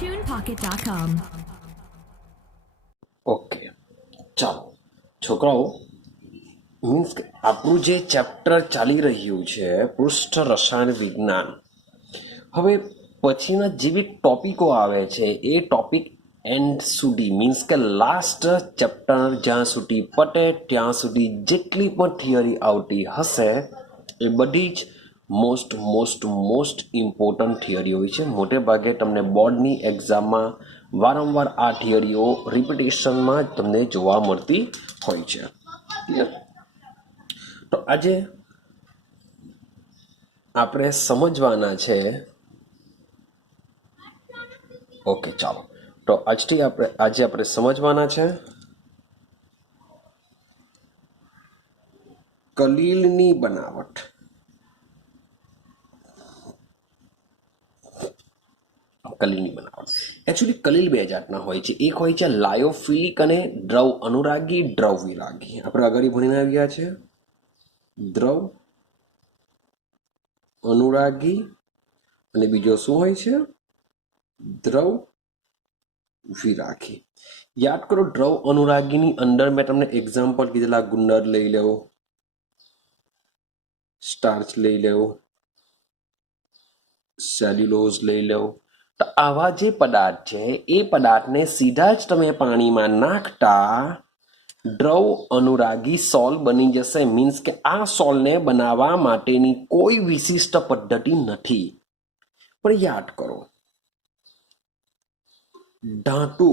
TunePocket.com. Okay, ચાલો છોકરાઓ, means કે આપણું જે ચેપ્ટર ચાલી રહ્યું છે પૃષ્ઠ રસાયણ વિજ્ઞાન, હવે પછીના જે બી ટોપિકો આવે છે એ ટોપિક એન્ડ સુધી, મીન્સ કે લાસ્ટ ચેપ્ટર જ્યાં સુધી પતે ત્યાં સુધી જેટલી પણ થિયરી આવતી હશે એ બધી જ મોસ્ટ ઇમ્પોર્ટન્ટ થિયરી હોય છે. મોટે ભાગે તમને બોર્ડની એક્ઝામમાં વારંવાર આ થિયરીઓ રિપીટેશનમાં તમને જોવા મળતી હોય છે. ક્લિયર? તો આજે આપણે સમજવાના છે. ઓકે, ચાલો તો આજે આપણે સમજવાના છે કલીલની બનાવટ. કલીલની બનાવટ એકચ્યુઅલી કલીલ બે જાતના હોય છે. એક હોય છે લાયોફિલિક અને દ્રવ અનુરાગી, દ્રવ વિરાગી. આપણે આગળ ભણીને આવ્યા છે દ્રવ અનુરાગી અને બીજો શું હોય છે? દ્રવ વિરાગી. યાદ કરો, દ્રવ અનુરાગીની અંદર મેં તમને એક્ઝામ્પલ કીધેલા, ગુંદર લઈ લેવો, સ્ટાર્ચ લઈ લેવો, સેલ્યુલોઝ લઈ લેવો. તો આવા જે પદાર્થ છે એ પદાર્થને સીધા જ તમે પાણીમાં નાખતા દ્રવ અનુરાગી સોલ બની જશે. મીન્સ કે આ સોલને બનાવવા માટેની કોઈ વિશિષ્ટ પદ્ધતિ નથી. પણ યાદ કરો, ધાતુ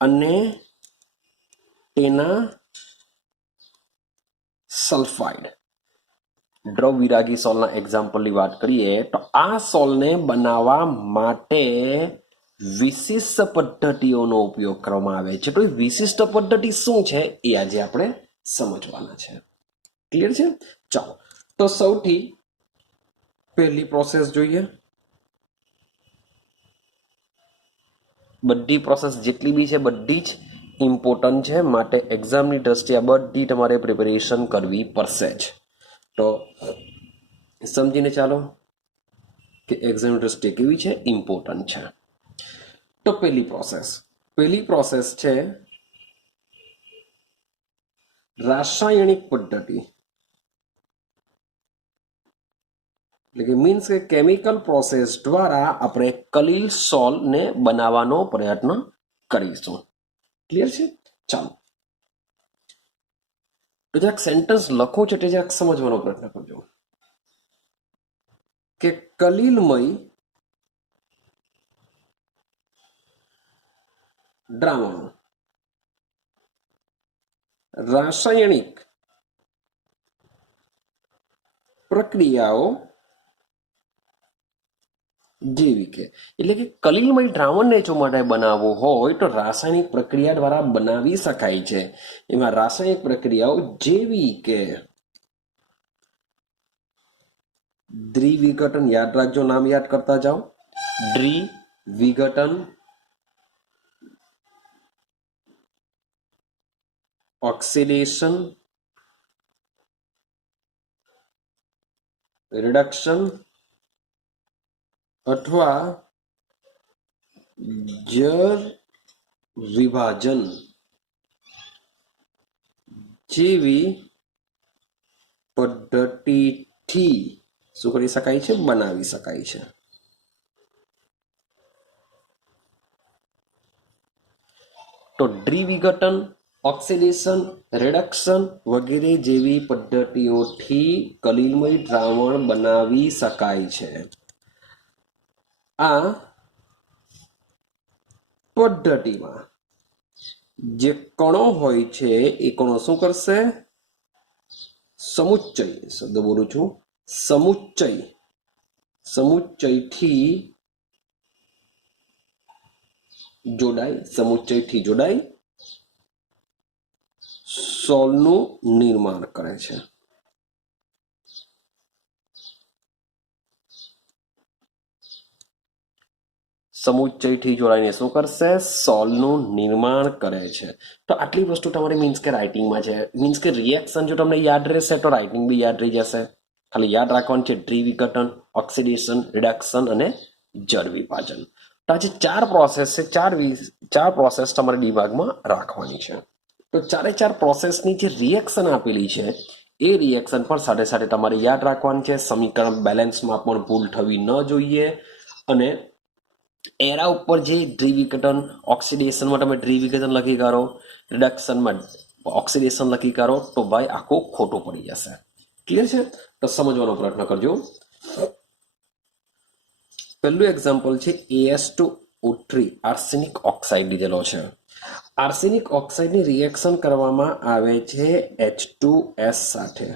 અને તેના સલ્ફાઇડ, દ્રવ વિરાગી સોલના એક્ઝામ્પલની વાત કરીએ તો આ સોલને બનાવવા માટે વિશિષ્ટ પદ્ધતિઓનો ઉપયોગ કરવામાં આવે છે. તો એ વિશિષ્ટ પદ્ધતિ શું છે એ આજે આપણે સમજવાના છે. ક્લિયર છે? ચાલો, તો સૌથી પહેલી પ્રોસેસ જોઈએ. બધી પ્રોસેસ જેટલી બી છે બધી જ ઇમ્પોર્ટન્ટ છે, માટે એક્ઝામની દ્રષ્ટિએ બધી તમારે પ્રિપેરેશન કરવી પડશે જ. તો સમજીને ચાલો કે એક્ઝામની દ્રષ્ટિએ કેવી છે, ઇમ્પોર્ટન્ટ છે. તો પહેલી પ્રોસેસ છે રાસાયણિક પદ્ધતિ, એટલે કે મીન્સ કે કેમિકલ પ્રોસેસ દ્વારા આપણે કલીલ સોલ ને બનાવવાનો પ્રયત્ન કરીશું. ક્લિયર છે? ચાલો, તો જરાક સેન્ટેન્સ લખું છે તે જરાક સમજવાનો પ્રયત્ન કરજો કે કલીલમય દ્રાવણો રાસાયણિક પ્રક્રિયાઓ જેવી કે, એટલે કે કલીલમય દ્રાવણને જો માટે બનાવવું હોય તો રાસાયણિક પ્રક્રિયા દ્વારા બનાવી શકાય છે. એમાં રાસાયણિક પ્રક્રિયાઓ જેવી કે દ્વિવિઘટન, યાદ રાખજો, નામ યાદ કરતા જાઓ. દ્વિવિઘટન, ઓક્સિડેશન, રિડક્શન અથવા જળ વિભાજન જેવી પદ્ધતિથી શું કરી શકાય છે? બનાવી શકાય છે. તો દ્વિવિઘટન, ઓક્સિડેશન, રિડક્શન વગેરે જેવી પદ્ધતિઓથી કલીલમય દ્રાવણ બનાવી શકાય છે. આ પદ્ધતિમાં જે કણો હોય છે એ કણો શું કરશે? સમુચ્ચય, શબ્દ બોલું છું, સમુચ્ચયથી જોડાઈ સોલનું નિર્માણ કરે છે. સમુચ્ચયથી જોડાઈને શું કરશે? સોલનું નિર્માણ કરે છે. તો આટલી વસ્તુ તમારે મીન્સ કે રાઇટિંગમાં છે. મીન્સ કે રિએક્શન જો તમને યાદ રહેશે તો રાઇટિંગ બી યાદ રહી જશે. ખાલી યાદ રાખવાનું છે દ્વિવિઘટન, ઓક્સિડેશન, રિડક્શન અને જળ વિભાજન. તો તો આ જે 4 પ્રોસેસ છે, ચાર પ્રોસેસ તમારે દિમાગમાં રાખવાની છે. તો 4 પ્રોસેસની જે રિએક્શન આપેલી છે એ રિએક્શન પર સાથે સાથે તમારે યાદ રાખવાનું છે સમીકરણ બેલેન્સમાં પણ ભૂલ થવી ન જોઈએ. અને એરા ઉપર જે ડ્રીવિઘટન, ઓક્સિડેશનમાં તમે ડ્રીવિઘટન લખી કાઢો, રિડક્શનમાં ઓક્સિડેશન લખી કાઢો તો ભાઈ આખું ખોટું પડી જશે. ક્લિયર છે? તો સમજવાનો પ્રયત્ન કરજો. પહેલું એક્ઝામ્પલ છે AS2O3 આર્સેનિક ઓક્સાઇડ લીધેલો છે. આર્સેનિક ઓક્સાઇડની રિએક્શન કરવામાં આવે છે H2S સાથે.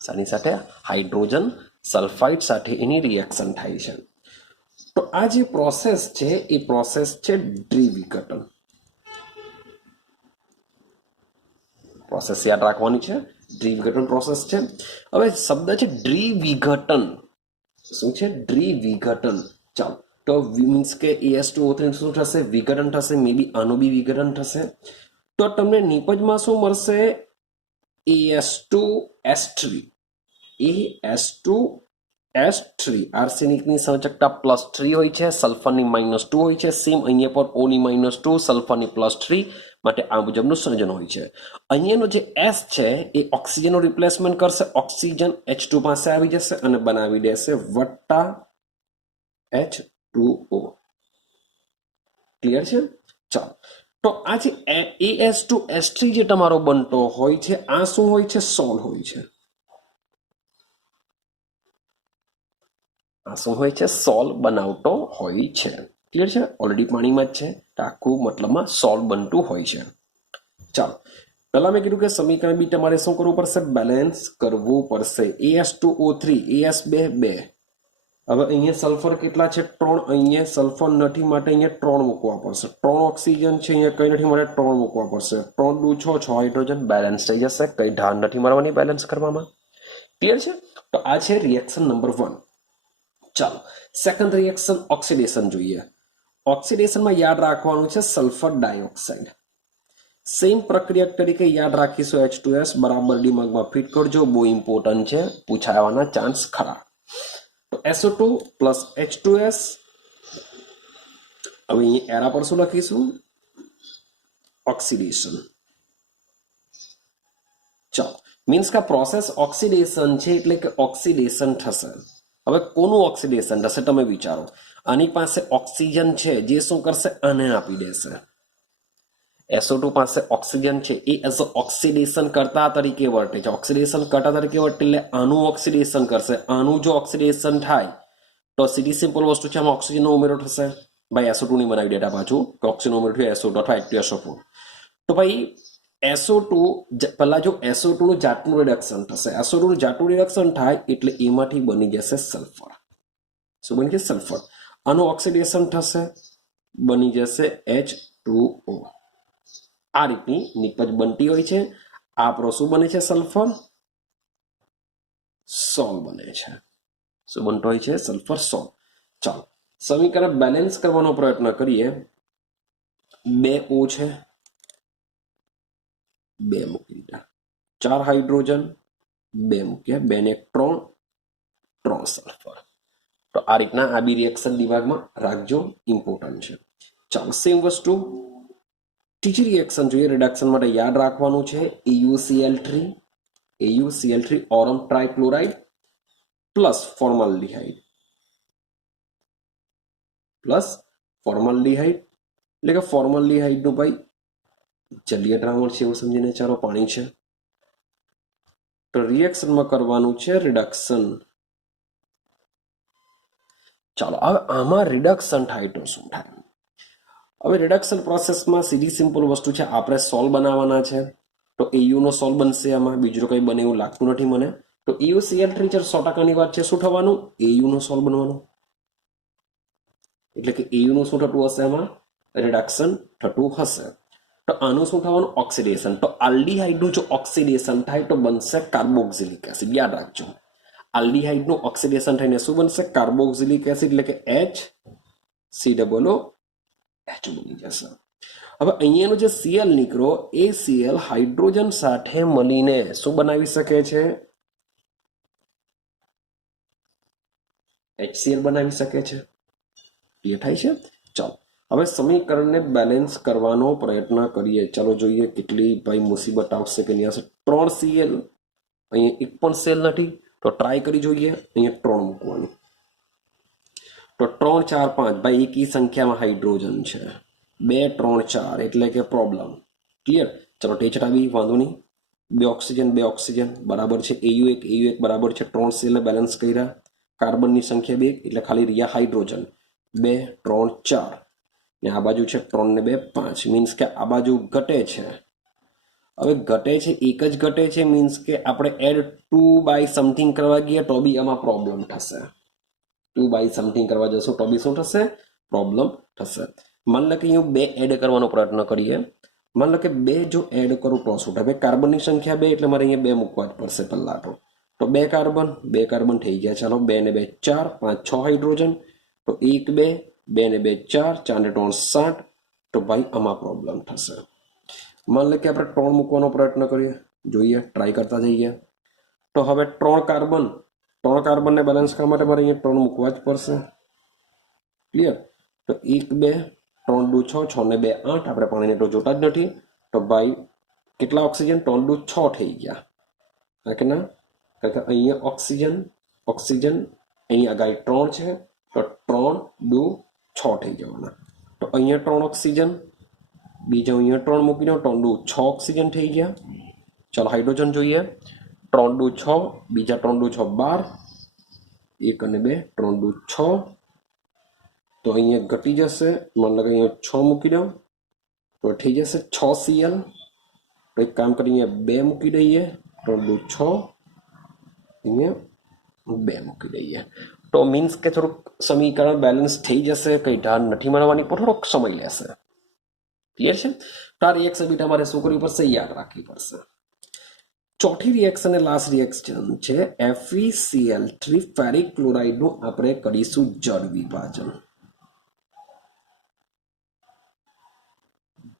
શાની સાથે? હાઇડ્રોજન સલ્ફાઇડ સાથે એની રિએક્શન થાય છે. તો આ જે પ્રોસેસ છે એ પ્રોસેસ છે ડ્રીવિઘટન. પ્રોસેસ યાદ રાખવાની છે, ડ્રીવિઘટન પ્રોસેસ છે. હવે શબ્દ છે ડ્રીવિઘટન. શું છે? ડ્રીવિઘટન. ચાલો, તો મીન્સ કે AS2O3 શું થશે? વિઘટન થશે. મે બી આનું બી વિઘટન થશે. તો તમને નિપજમાં શું મળશે? AS2S3. AS2S3 આર્સેનિકની સંયોજકતા +3 હોય છે, સલ્ફરની -2 હોય છે. સેમ અહીંયા પર ઓની -2, સલ્ફરની +3, માટે આ મુજબનું સંયોજન હોય છે. અહીંયાનો જે S છે એ ઓક્સિજનનું રિપ્લેસમેન્ટ કરશે. ઓક્સિજન H2 પાસે આવી જશે અને બનાવી દેશે વત્તા H2O. ક્લિયર છે? ચાલો, તો આ જે AS2S3 જે તમારો બનતો હોય છે આ શું હોય છે? સોલ હોય છે. આ શું હોય છે? સોલ બનાવતો હોય છે. ક્લિયર છે? ઓલરેડી પાણીમાં જ છે તો આખું મતલબમાં સોલ બનતું હોય છે. ચાલો, પહેલા મેં કીધું કે સમીકરણ બી તમારે શું કરવું પડશે? બેલેન્સ કરવું પડશે. AS2O3 AS2 2. હવે અહીંયા સલ્ફર કેટલા છે? 3. અહીંયા સલ્ફર નથી માટે અહીંયા 3 મૂકવા પડશે. 3 ઓક્સિજન છે, અહીંયા કઈ નથી માટે 3 મૂકવા પડશે. 3 દુ 6, 6 હાઇડ્રોજન બેલેન્સ થઈ જશે. કઈ ધાર નથી મારવાની બેલેન્સ કરવામાં. ક્લિયર છે? તો આ છે રિએક્શન નંબર 1. ચાલો, સેકન્ડ રિએક્શન ઓક્સિડેશન જોઈએ. ઓક્સિડેશનમાં યાદ રાખવાનું છે સલ્ફર ડાયોક્સાઇડ. સેમ પ્રક્રિયા તરીકે યાદ રાખીશું H2S બરાબર દિમાગમાં ફિટ કરજો. બહુ ઇમ્પોર્ટન્ટ છે, પૂછાવાના ચાન્સ ખરા. તો SO2 પ્લસ H2S. હવે અહીંયા એરા પર શું લખીશું? ઓક્સિડેશન. ચાલો, મીન્સ કે પ્રોસેસ ઓક્સિડેશન છે એટલે કે ઓક્સિડેશન થશે. હવે કોનું ઓક્સિડેશન થશે તમે વિચારો. આની પાસે ઓક્સિજન છે જે શું કરશે? આને આપી દેશે. SO2 પાસે ઓક્સિજન છે એ એઝ ઓક્સિડેશન કરતા તરીકે વર્તે છે. ઓક્સિડેશન કરતા તરીકે વર્તે એટલે આનું ઓક્સિડેશન કરશે. આનું જો ઓક્સિડેશન થાય તો સીધી સિમ્પલ વસ્તુ છે, આમાં ઓક્સિજનનો ઉમેરો થશે. ભાઈ SO2 ની બનાવી દેતા પાછું કે ઓક્સિજન ઉમેરો થયો SO2 અથવા H2SO4. તો ભાઈ SO2 પહેલા જો SO2 નું જાતનું રિડક્શન થશે. SO2 નું જાતનું રિડક્શન થાય એટલે એમાંથી બની જશે સલ્ફર. શું બની જશે? સલ્ફર. આનું ઓક્સિડેશન થશે, બની જશે H2O. આ રીતની નિપજ બનતી હોય છે. આ પ્રો શું બને છે? સલ્ફર સોલ બને છે. શું બનતો હોય છે? સલ્ફર સોલ. ચાલો, સમીકરણ બેલેન્સ કરવાનો પ્રયત્ન કરીએ. 2O છે, 2 મૂકી દીધા. 4 હાઇડ્રોજન, 2 મૂક્યા. 2 ને 3, 3 સલ્ફર. તો આ રીતના આ બી રિએક્શન દિમાગમાં રાખજો, ઇમ્પોર્ટન્ટ છે. ચાલો, સેમ વસ્તુ ત્રીજી રિએક્શન જોઈએ. રિડક્શન માટે યાદ રાખવાનું છે AuCl3 ઓરમ ટ્રાઇક્લોરાઇડ પ્લસ ફોર્માલ્ડિહાઇડ એટલે કે ફોર્માલ્ડિહાઇડનું ભાઈ જલીય દ્રાવણ છે એવું સમજીને ચાલો, પાણી છે. તો રિએક્શનમાં કરવાનું છે રિડક્શન. ચાલો, હવે આમાં રિડક્શન થાય તો શું થાય? હવે રિડક્શન પ્રોસેસમાં સીધી સિમ્પલ વસ્તુ છે, આપણે સોલ બનાવવાના છે. તો AU નો સોલ બનશે. આમાં બીજું કંઈ બને એવું લાગતું નથી મને. તો AuCl3 100%ની વાત છે. શું થવાનું? AU નો સોલ બનવાનું. એટલે કે AU નું શું થતું હશે? આમાં રિડક્શન થતું હશે. તો આનું શું થવાનું? ઓક્સિડેશન. તો આલ્ડીહાઇડનું જો ઓક્સિડેશન થાય તો બનશે કાર્બોક્સિલિક એસિડ. યાદ રાખજો, આલ્ડીહાઇડનું ઓક્સિડેશન થઈને શું બનશે? કાર્બોક્સિલિક એસિડ એટલે કે HCOO H બની જશે. હવે અહીંયાનો જે Cl નીકળો એ Cl હાઇડ્રોજન સાથે મળીને શું બનાવી શકે છે? HCl બનાવી શકે છે. क्लियर थाय छे। चलो હવે સમીકરણને બેલેન્સ કરવાનો પ્રયત્ન કરીએ। ચાલો જોઈએ કેટલી ભાઈ મુસીબત આવશે કે નહીં આવશે। 3Cl અહીંયા એક પણ સેલ નથી તો ટ્રાય કરી જોઈએ। અહીંયા 3 મૂકવાનું તો 3 4 5 ભાઈ એકી સંખ્યામાં હાઇડ્રોજન છે 2 3 4 એટલે કે પ્રોબ્લેમ ક્લિયર। ચલો ટેચરા બી વાંધો નહીં 2 ઓક્સિજન બરાબર છે AU1 બરાબર છે 3 સેલને બેલેન્સ કર્યા કાર્બનની સંખ્યા 2 એટલે ખાલી રહ્યા હાઇડ્રોજન 2 3 4 ને આ બાજુ છે 3 ને 2 5 મીન્સ કે આ બાજુ ઘટે છે। હવે ઘટે છે એક જ ઘટે છે મીન્સ કે આપણે એડ 2 બાય સમથિંગ કરવા ગયા તો બી આમાં પ્રોબ્લેમ થશે। 2 બાય સમથિંગ કરવા જશો તો બી શું થશે પ્રોબ્લેમ થશે। માન લો કે અહીંયા 2 એડ કરવાનો પ્રયત્ન કરીએ। માન લો કે 2 જો એડ કરું તો શું થાય કાર્બનની સંખ્યા 2 એટલે મારે અહીંયા 2 મૂકવા જ પડશે પહેલા તો 2 કાર્બન થઈ ગયા। ચાલો 2 ને 2 4 5 6 હાઇડ્રોજન તો 1 2 2 ને 2 4 4 ને 3 7 તો ભાઈ આમાં પ્રોબ્લેમ થશે। માન લો કે આપણે 3 મૂકવાનો પ્રયત્ન કરીએ જોઈએ ટ્રાય કરતા જઈએ તો હવે 3 કાર્બનને બેલેન્સ કરવા માટે મારે અહીંયા 3 મૂકવા જ પડશે ક્લિયર। તો 1 2 3 2 6 6 ને 2 8 આપણે પાણીને તો જોતા જ નથી તો ભાઈ કેટલા ઓક્સિજન 3 2 6 થઈ ગયા હા કે ના કારણ કે અહીંયા ઓક્સિજન અહીંયા આગાઈ 3 છે તો 3 2 6 થઈ જવાના તો અહીંયા 3 ઓક્સિજન બીજો અહીંયા 3 મૂકી દો 3 2 6 ઓક્સિજન થઈ ગયા। ચાલો હાઇડ્રોજન જોઈએ 3 2 6 બીજા 3 2 6 12 1 અને 2 3 2 6 તો અહીંયા ઘટી જશે માન લો કે અહીંયા 6 મૂકી દો તો થઈ જશે 6Cl તો એક કામ કરીને 2 મૂકી દઈએ 3 2 6 અહીંયા 2 મૂકી દઈએ તો મીન્સ કે થોડુંક સમીકરણ બેલેન્સ થઈ જશે કંઈ ઢાળ નથી મળવાની પણ થોડોક સમય લેશે ક્લિયર છે। તો આ રિએક્શન બી તમારે શું કરવી પડશે યાદ રાખવી પડશે। ચોથી રિએક્શન અને લાસ્ટ રિએક્શન છે FeCl3 ફેરિક ક્લોરાઇડનું આપણે કરીશું જળ વિભાજન।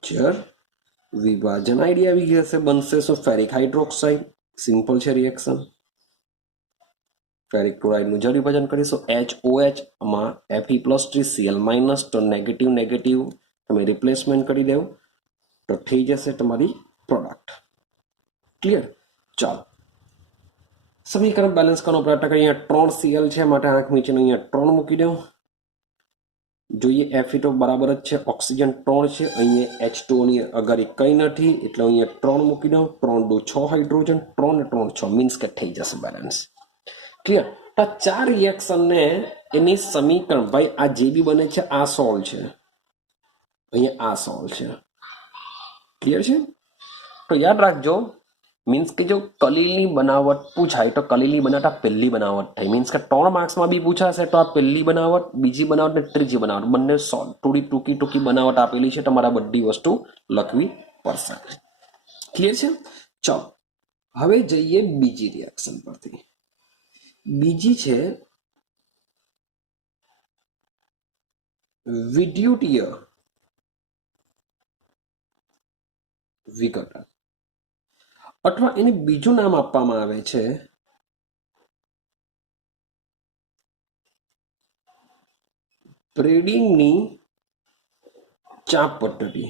જળ વિભાજન આઈડિયા આવી ગયા છે બનશે શું ફેરિક હાઇડ્રોક્સાઇડ સિમ્પલ છે રિએક્શન ફેરિક ક્લોરાઇડનું જળ વિભાજન કરીશું HOH માં Fe+3Cl- તો નેગેટિવ તમે રિપ્લેસમેન્ટ કરી દેવું તો થઈ જશે તમારી પ્રોડક્ટ ક્લિયર। ચાલો સમીકરણ બેલેન્સ કરવાનો પ્રયત્ન કરીએ। અહીંયા 3Cl છે માટે આંખ નીચેનું અહીંયા 3 મૂકી દઉં જોઈએ Fe તો બરાબર જ છે ઓક્સિજન 3 છે અહીંયા H2 ની અગાડી કંઈ નથી એટલે અહીંયા 3 મૂકી દઉં 3 2 6 હાઇડ્રોજન 3 ને 3 6 મીન્સ કે થઈ જશે બેલેન્સ ક્લિયર। તો 4 રિએક્શનને એની સમીકરણ ભાઈ આ જે બી બને છે આ સોલ્વ છે અહીંયા આ સોલ્વ છે ક્લિયર છે। તો યાદ રાખજો મીન્સ કે જો કલીલની બનાવટ પૂછાય તો કલીલની બનાવટ આ પહેલી બનાવટ થઈ મીન્સ કે 3 માર્ક્સમાં બી પૂછાશે તો આ પહેલી બનાવટ બીજી બનાવટ ને ત્રીજી બનાવટ બંને થોડી ટૂંકી બનાવટ આપેલી છે તમારે બધી વસ્તુ લખવી પડશે ક્લિયર છે। ચલો હવે જઈએ બીજી રિએક્શન પરથી। બીજી છે વિદ્યુતીય વિઘટન અથવા એને બીજું નામ આપવામાં આવે છે બ્રેડિંગની ચાપ પદ્ધતિ।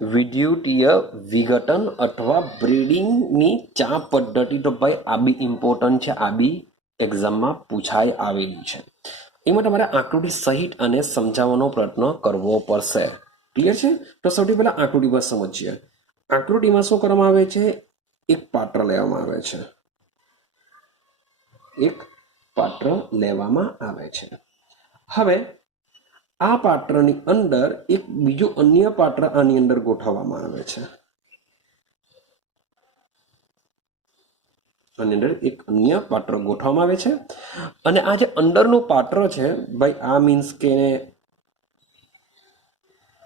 વિદ્યુતીય વિઘટન અથવા બ્રેડિંગની ચાપ પદ્ધતિ તો ભાઈ આ બી ઇમ્પોર્ટન્ટ છે આ બી એક્ઝામમાં પૂછાય આવેલી છે એમાં તમારે આકૃતિ સહિત અને સમજાવવાનો પ્રયત્ન કરવો પડશે ક્લિયર છે। તો સૌથી પહેલા આકૃતિ પર સમજીએ। આકૃતિમાં શું કરવામાં આવે છે એક પાત્ર લેવામાં આવે છે હવે આ પાત્રની અંદર એક બીજું અન્ય પાત્ર આની અંદર ગોઠવવામાં આવે છે આની અંદર એક અન્ય પાત્ર ગોઠવવામાં આવે છે અને આ જે અંદરનું પાત્ર છે ભાઈ આ મીન્સ કે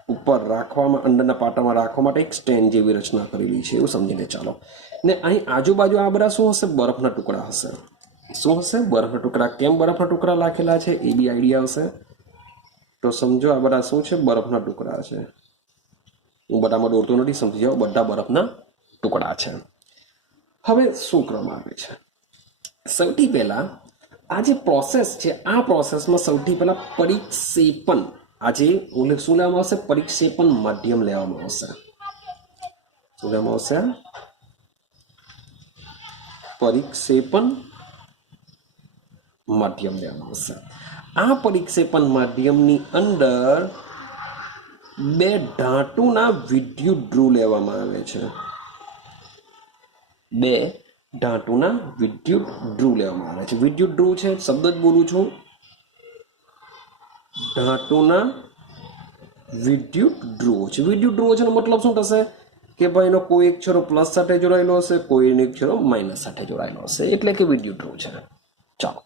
ઉપર રાખવામાં અંદરના પાત્રમાં રાખવા માટે એક સ્ટેન્ડ જેવી રચના કરેલી છે એવું સમજીને ચાલો। ને અહીં આજુબાજુ આ બધા શું હશે બરફના ટુકડા હશે શું હશે બરફના ટુકડા કેમ બરફના ટુકડા રાખેલા છે એ બી આઈડિયા આવશે તો સમજો આ બધા શું છે બરફના ટુકડા છે હું બધામાં દોરતો નથી સમજી જાઓ બધા બરફના ટુકડા છે। હવે શું કરવામાં આવે છે સૌથી પહેલા આ જે પ્રોસેસ છે આ પ્રોસેસમાં સૌથી પહેલા પરિક્ષેપણ આજે શું લેવામાં આવશે? પરિક્ષેપણ માધ્યમ લેવામાં આવશે. શું લેવામાં આવશે? પરિક્ષેપણ માધ્યમ લેવામાં આવશે. આ પરિક્ષેપણ માધ્યમની અંદર બે ધાતુના વિદ્યુત ધ્રુવ લેવામાં આવે છે. બે ધાતુના વિદ્યુત ધ્રુવ લેવામાં આવે છે. વિદ્યુત ધ્રુવ છે, શબ્દ જ બોલું છું, ધાતુના વિદ્યુત ધ્રુવો છે. વિદ્યુત ધ્રુવો છે મતલબ શું થશે કે ભાઈ એનો કોઈ એક છેડો પ્લસ સાથે જોડાયેલો હશે, કોઈ એક છેડો માઇનસ સાથે જોડાયેલો હશે, એટલે કે વિદ્યુત ધ્રુવ છે. ચાલો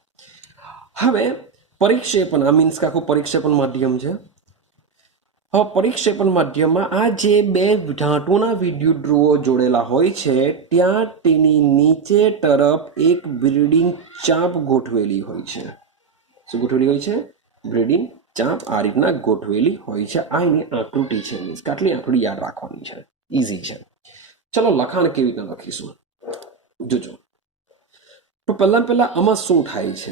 હવે પરિક્ષેપણ, આ મીન્સ કે આખું પરિક્ષેપણ માધ્યમ છે. હવે પરિક્ષેપણ માધ્યમમાં આ જે બે ધાતુના વિદ્યુત ધ્રુવો જોડેલા હોય છે ત્યાં તેની નીચે તરફ એક બ્રીડિંગ ચાપ ગોઠવેલી હોય છે. શું ગોઠવેલી હોય છે? બ્રીડિંગ ચાપ આ રીતના ગોઠવેલી હોય છે. આ એની આકૃતિ છે, મીન્સ કે આટલી આકૃતિ યાદ રાખવાની છે, ઇઝી છે. ચલો લખાણ કેવી રીતના લખીશું જોજો. તો પહેલા આમાં શું થાય છે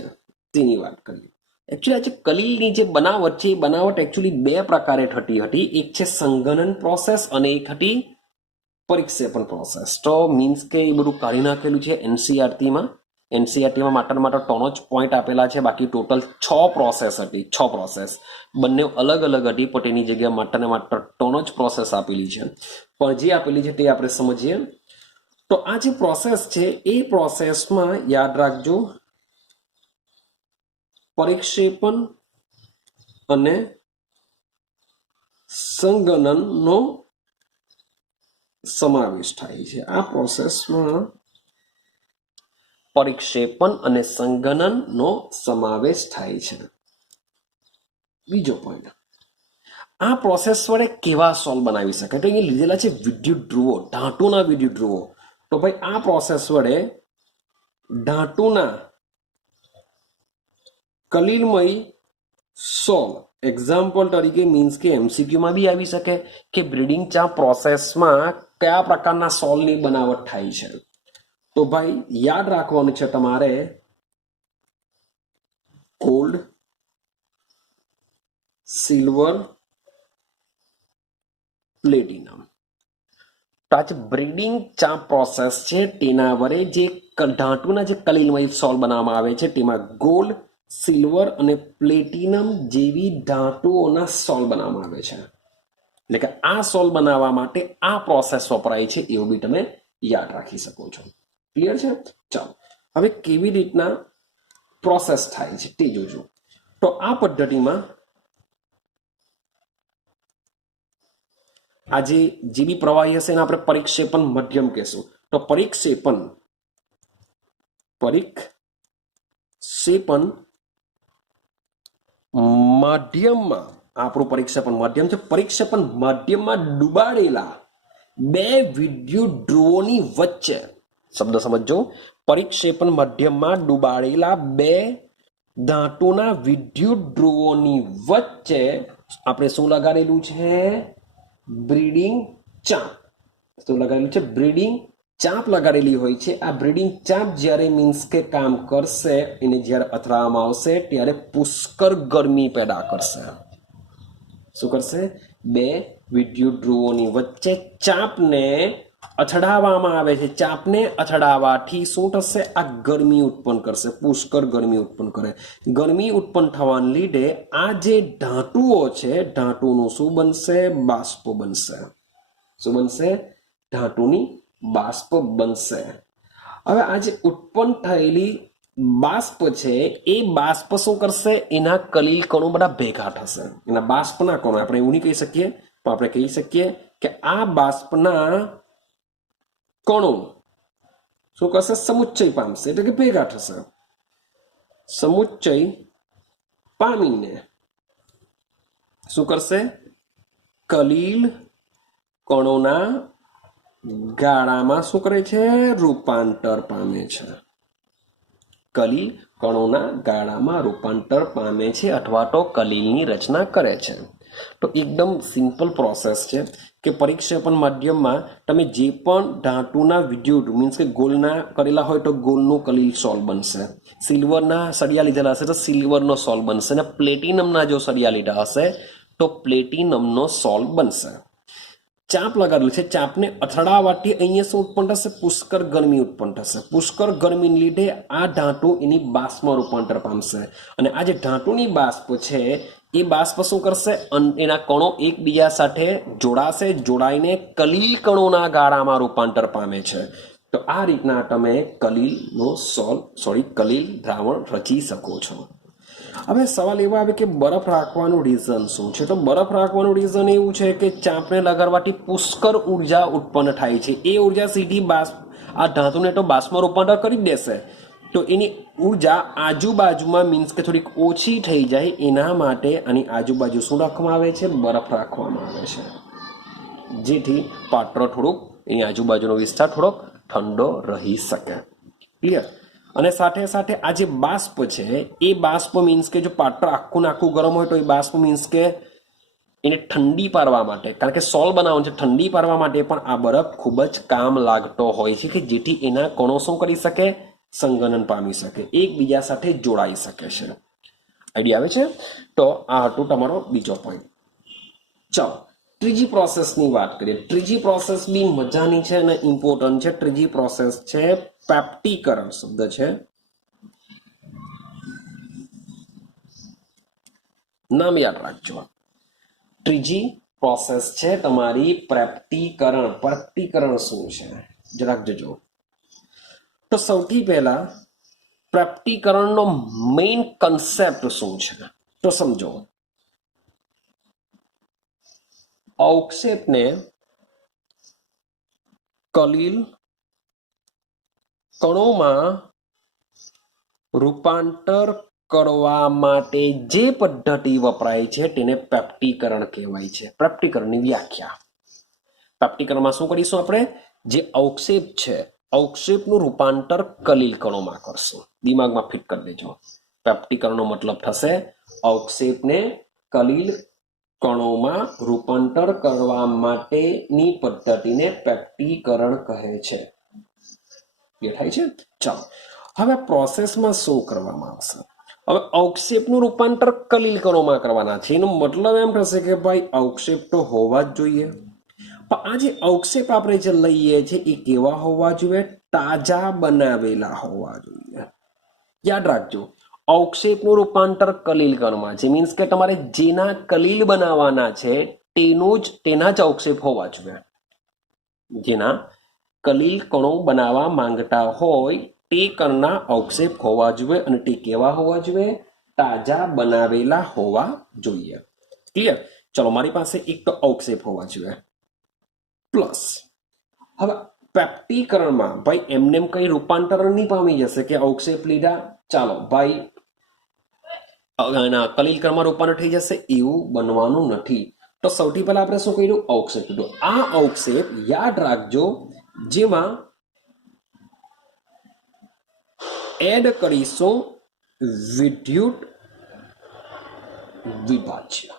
તેની વાત કરીએ. એકચ્યુઅલી આજે કલીલની જે બનાવટ છે એ બનાવટ એકચ્યુઅલી બે પ્રકારે થતી હતી. એક છે સંઘનન પ્રોસેસ અને એક હતી પરિક્ષેપણ પ્રોસેસ. તો મીન્સ કે એ બધું કાઢી નાખેલું છે એનસીઆરટીમાં. એનસીઆરટીમાં માત્ર 3 જ પોઈન્ટ આપેલા છે, બાકી ટોટલ 6 પ્રોસેસ હતી. 6 પ્રોસેસ બંને અલગ અલગ હતી, પણ તેની જગ્યાએ માત્ર 3 જ પ્રોસેસ આપેલી છે. પણ જે આપેલી છે તે આપણે સમજીએ. તો આ જે પ્રોસેસ છે એ પ્રોસેસમાં યાદ રાખજો પરિક્ષેપણ અને સંઘનનનો સમાવેશ થાય છે. આ પ્રોસેસમાં પરિક્ષેપણ અને સંઘનનનો સમાવેશ થાય છે. બીજો પોઈન્ટ, આ પ્રોસેસ વડે કેવા સોલ બનાવી શકાય? તો અહીંયા લીધેલા છે વિદ્યુત ધ્રુવો, ધાતુના વિદ્યુત ધ્રુવો. તો ભાઈ આ પ્રોસેસ વડે ધાતુના કલીલમય સોલ, એક્ઝામ્પલ તરીકે મીન્સ કે એમસીક્યુમાં બી આવી શકે કે બ્રીડિંગ ચાપ પ્રોસેસમાં કયા પ્રકારના સોલની બનાવટ થાય છે. તો ભાઈ યાદ રાખવાનું છે તમારે ગોલ્ડ, સિલ્વર, પ્લેટિનમ. તો આ જે બ્રીડિંગ ચાપ પ્રોસેસ છે તેના વડે જે ધાતુના જે કલીલમય સોલ બનાવવામાં આવે છે તેમાં ગોલ્ડ, સિલ્વર અને પ્લેટિનમ જેવી ધાતુઓના સોલ બનાવવામાં આવે છે. એટલે કે આ સોલ બનાવવા માટે આ પ્રોસેસ વપરાય છે એવું બી તમે યાદ રાખી શકો છો. ક્લિયર છે? ચાલો હવે કેવી રીતના પ્રોસેસ થાય છે તે જોજો. તો આ પદ્ધતિમાં આજે જે બી પ્રવાહી હશે એને આપણે પરિક્ષેપણ માધ્યમ કહેશું. તો પરિક્ષેપણ માધ્યમમાં આપણું પરિક્ષેપણ માધ્યમ છે. પરિક્ષેપણ માધ્યમમાં ડુબાડેલા બે વિદ્યુત ધ્રુવોની વચ્ચે, શબ્દ સમજો, પરિક્ષેપણ માધ્યમમાં ડુબાડેલા બે ધાતુના વિદ્યુત ધ્રુવોની વચ્ચે આપણે શું લગાડેલું છે? બ્રીડિંગ ચાપ. શું લગાડેલું છે? બ્રીડિંગ ચાપ લગાડેલી હોય છે. આ બ્રીડિંગ ચાપ જ્યારે મીન્સ કે કામ કરશે, એને જ્યારે અથડાવવામાં આવશે ત્યારે પુષ્કળ ગરમી પેદા કરશે. શું કરશે? બે વિદ્યુત ધ્રુવોની વચ્ચે ચાપને અથડાવવામાં આવે છે. ચાપને અથડાવવાથી શું થશે? આ ગરમી ઉત્પન્ન કરશે, પુષ્કળ ગરમી ઉત્પન્ન કરે. ગરમી ઉત્પન્ન થવાને લીધે આ જે ધાતુઓ છે ધાતુનું શું બનશે? બાષ્પ બનશે. શું બનશે? ધાતુની બાષ્પ બનશે. હવે આ જે ઉત્પન્ન થયેલી બાષ્પ છે એ બાષ્પ શું કરશે? એના કલીલ કણો બધા ભેગા થશે. એના બાષ્પના કણો, આપણે એવું નહીં કહી શકીએ પણ આપણે કહી શકીએ કે આ બાષ્પના કણો શું કરશે? સમુચ્ચય પામશે, એટલે કે ભેગા થશે. સમુચ્ચય પામીને શું કરશે? કલીલ કણોના ગાળામાં શું કરે છે? રૂપાંતર પામે છે. કલીલ કણોના ગાળામાં રૂપાંતર પામે છે અથવા તો કલીલની રચના કરે છે. તો એકદમ સિમ્પલ પ્રોસેસ છે કે પરિક્ષેપણ માધ્યમમાં તમે જે પણ ધાતુના વિદ્યુત મીન્સ કે ગોળના કરેલા હોય તો ગોળનું કલીલ સોલ્વ બનશે, સિલ્વરના સળિયા લીધેલા હશે તો સિલ્વરનો સોલ્વ બનશે, અને પ્લેટિનમના જો સળિયા લીધા હશે તો પ્લેટિનમનો સોલ્વ બનશે. ચાપ લગાડેલું છે, ચાપને અથડાવાથી અહીંયા શું ઉત્પન્ન થશે? પુષ્કળ ગરમી ઉત્પન્ન થશે. પુષ્કળ ગરમીને લીધે આ ધાતુ એની બાષ્પમાં રૂપાંતર પામશે, અને આ જે ધાતુની બાષ્પ છે એ બાષ્પ શું કરશે? એના કણો એકબીજા સાથે જોડાશે, જોડાઈને કલીલ કણોના ગાળામાં રૂપાંતર પામે છે. તો આ રીતના તમે કલીલ દ્રાવણ રચી શકો છો. હવે સવાલ એવો આવે કે બરફ રાખવાનું રીઝન શું છે? તો બરફ રાખવાનું રીઝન એવું છે કે ચાપને લગાડવાથી પુષ્કળ ઉર્જા ઉત્પન્ન થાય છે. એ ઉર્જા સીધી આ ધાતુને તો બાષ્પમાં રૂપાંતર કરી જ દેશે, તો એની ઉર્જા આજુબાજુમાં મીન્સ કે થોડીક ઓછી થઈ જાય, એના માટે આની આજુબાજુ શું રાખવામાં આવે છે? બરફ રાખવામાં આવે છે, જેથી પાત્ર થોડુંક એની આજુબાજુનો વિસ્તાર થોડોક ઠંડો રહી શકે. ક્લિયર? અને સાથે સાથે આ જે બાષ્પ છે એ બાષ્પ મીન્સ કે જો પાત્ર આખું ને આખું ગરમ હોય તો એ બાષ્પ મીન્સ કે એને ઠંડી પાડવા માટે, કારણ કે સોલ બનાવવાનું છે, ઠંડી પાડવા માટે પણ આ બરફ ખૂબ જ કામ લાગતો હોય છે, કે જેથી એના કણો શું કરી શકે? સંગનન પામી શકે, એકબીજા સાથે જોડાઈ શકે છે. આઈડિયા આવે છે? તો આ હતું તમારો બીજો પોઈન્ટ. ચાલો ત્રીજી પ્રોસેસની વાત કરીએ. ત્રીજી પ્રોસેસ બી મજાની છે અને ઇમ્પોર્ટન્ટ છે. ત્રીજી પ્રોસેસ છે પેપ્ટીકરણ. શબ્દ છે, નામ યાદ રાખજો. ત્રીજી પ્રોસેસ છે તમારી પેપ્ટીકરણ. પેપ્ટીકરણ શું છે જરાક જોજો. તો સૌથી પહેલા પેપ્ટીકરણનો મેઇન કન્સેપ્ટ શું છે તો સમજો. અવક્ષેપને કલીલ કણોમાં રૂપાંતર કરવા માટે જે પદ્ધતિ વપરાય છે તેને પેપ્ટીકરણ કહેવાય છે. પેપ્ટીકરણની વ્યાખ્યા. પેપ્ટીકરણમાં શું કરીશું આપણે? જે અવક્ષેપ છે, અવક્ષેપનું રૂપાંતર કલીલ કણોમાં કરશું. દિમાગમાં ફિટ કરી દેજો. પેપ્ટીકરણનો મતલબ થશે અવક્ષેપને કલીલ કણોમાં રૂપાંતર કરવા માટેની પદ્ધતિને પેપ્ટીકરણ કહે છે. એ થાય છે. ચાલો હવે પ્રોસેસમાં શું કરવામાં આવશે? હવે અવક્ષેપનું રૂપાંતર કલીલ કણોમાં કરવાના છે. એનો મતલબ એમ થશે કે ભાઈ અવક્ષેપ તો હોવા જ જોઈએ, પણ આ જે અવક્ષેપ આપણે જે લઈએ છીએ એ કેવા હોવા જોઈએ? તાજા બનાવેલા હોવા જોઈએ. યાદ રાખજો, અવક્ષેપનું રૂપાંતર કલીલ કણમાં છે, મીન્સ કે તમારે જેના કલીલ બનાવવાના છે તેના જ અવક્ષેપ હોવા જોઈએ. જેના કલીલ કણો બનાવવા માંગતા હોય તે કણના અવક્ષેપ હોવા જોઈએ, અને તે કેવા હોવા જોઈએ? તાજા બનાવેલા હોવા જોઈએ. ક્લિયર? ચલો, મારી પાસે એક તો અવક્ષેપ હોવા જોઈએ, પ્લસ હવે પેપ્ટીકરણમાં ભાઈ એમનેમ કઈ રૂપાંતરણ નહીં પામી જશે કે અવક્ષેપ લીધા ચાલો ભાઈ કલીલ કણમાં રૂપાંતર થઈ જશે, એવું બનવાનું નથી. તો સૌથી પહેલા આપણે શું કર્યું? અવક્ષેપ લીધો. આ અવક્ષેપ યાદ રાખજો, જેમાં એડ કરીશું વિદ્યુત વિભાજ્ય.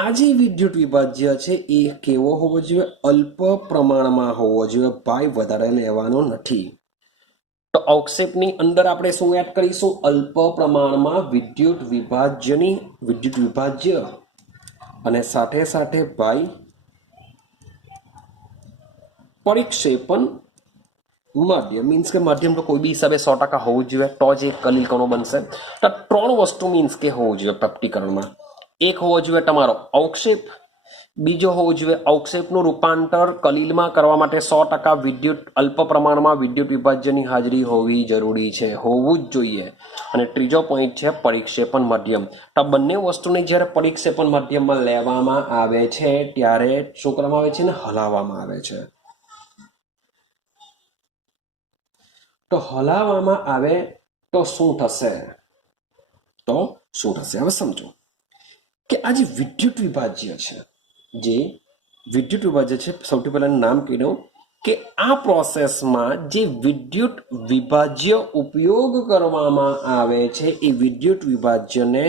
આ જે વિદ્યુત વિભાજ્ય છે એ કેવો હોવો જોઈએ? અલ્પ પ્રમાણમાં હોવો જોઈએ ભાઈ, વધારે લેવાનો નથી. તો અવક્ષેપની અંદર આપણે શું એડ કરીશું? અલ્પ પ્રમાણમાં વિદ્યુત વિભાજ્ય, અને સાથે સાથે ભાઈ પરિક્ષેપણ માધ્યમ. મીન્સ કે માધ્યમ તો કોઈ બી હિસાબે 100% હોવું જોઈએ, તો જ એક કલીલ કણો બનશે. તો 3 વસ્તુ મીન્સ કે હોવું જોઈએ પેપ્ટીકરણમાં. એક હોવો જોઈએ તમારો અવક્ષેપ, બીજો હોવો જોઈએ અવક્ષેપનું રૂપાંતર કલીલમાં કરવા માટે 100% અલ્પ પ્રમાણમાં વિદ્યુત વિભાજ્યની હાજરી હોવી જરૂરી છે, હોવું જ જોઈએ. અને ત્રીજો પોઈન્ટ છે પરિક્ષેપણ માધ્યમ. તો બંને વસ્તુને જ્યારે પરિક્ષેપણ માધ્યમમાં લેવામાં આવે છે ત્યારે શું કરવામાં આવે છે ને? હલાવવામાં આવે છે. તો હલાવવામાં આવે તો શું થશે? હવે સમજો કે આ જે વિદ્યુત વિભાજ્ય છે, સૌથી પહેલા નામ કહી દઉં કે આ પ્રોસેસમાં જે વિદ્યુત વિભાજ્ય ઉપયોગ કરવામાં આવે છે એ વિદ્યુત વિભાજ્યને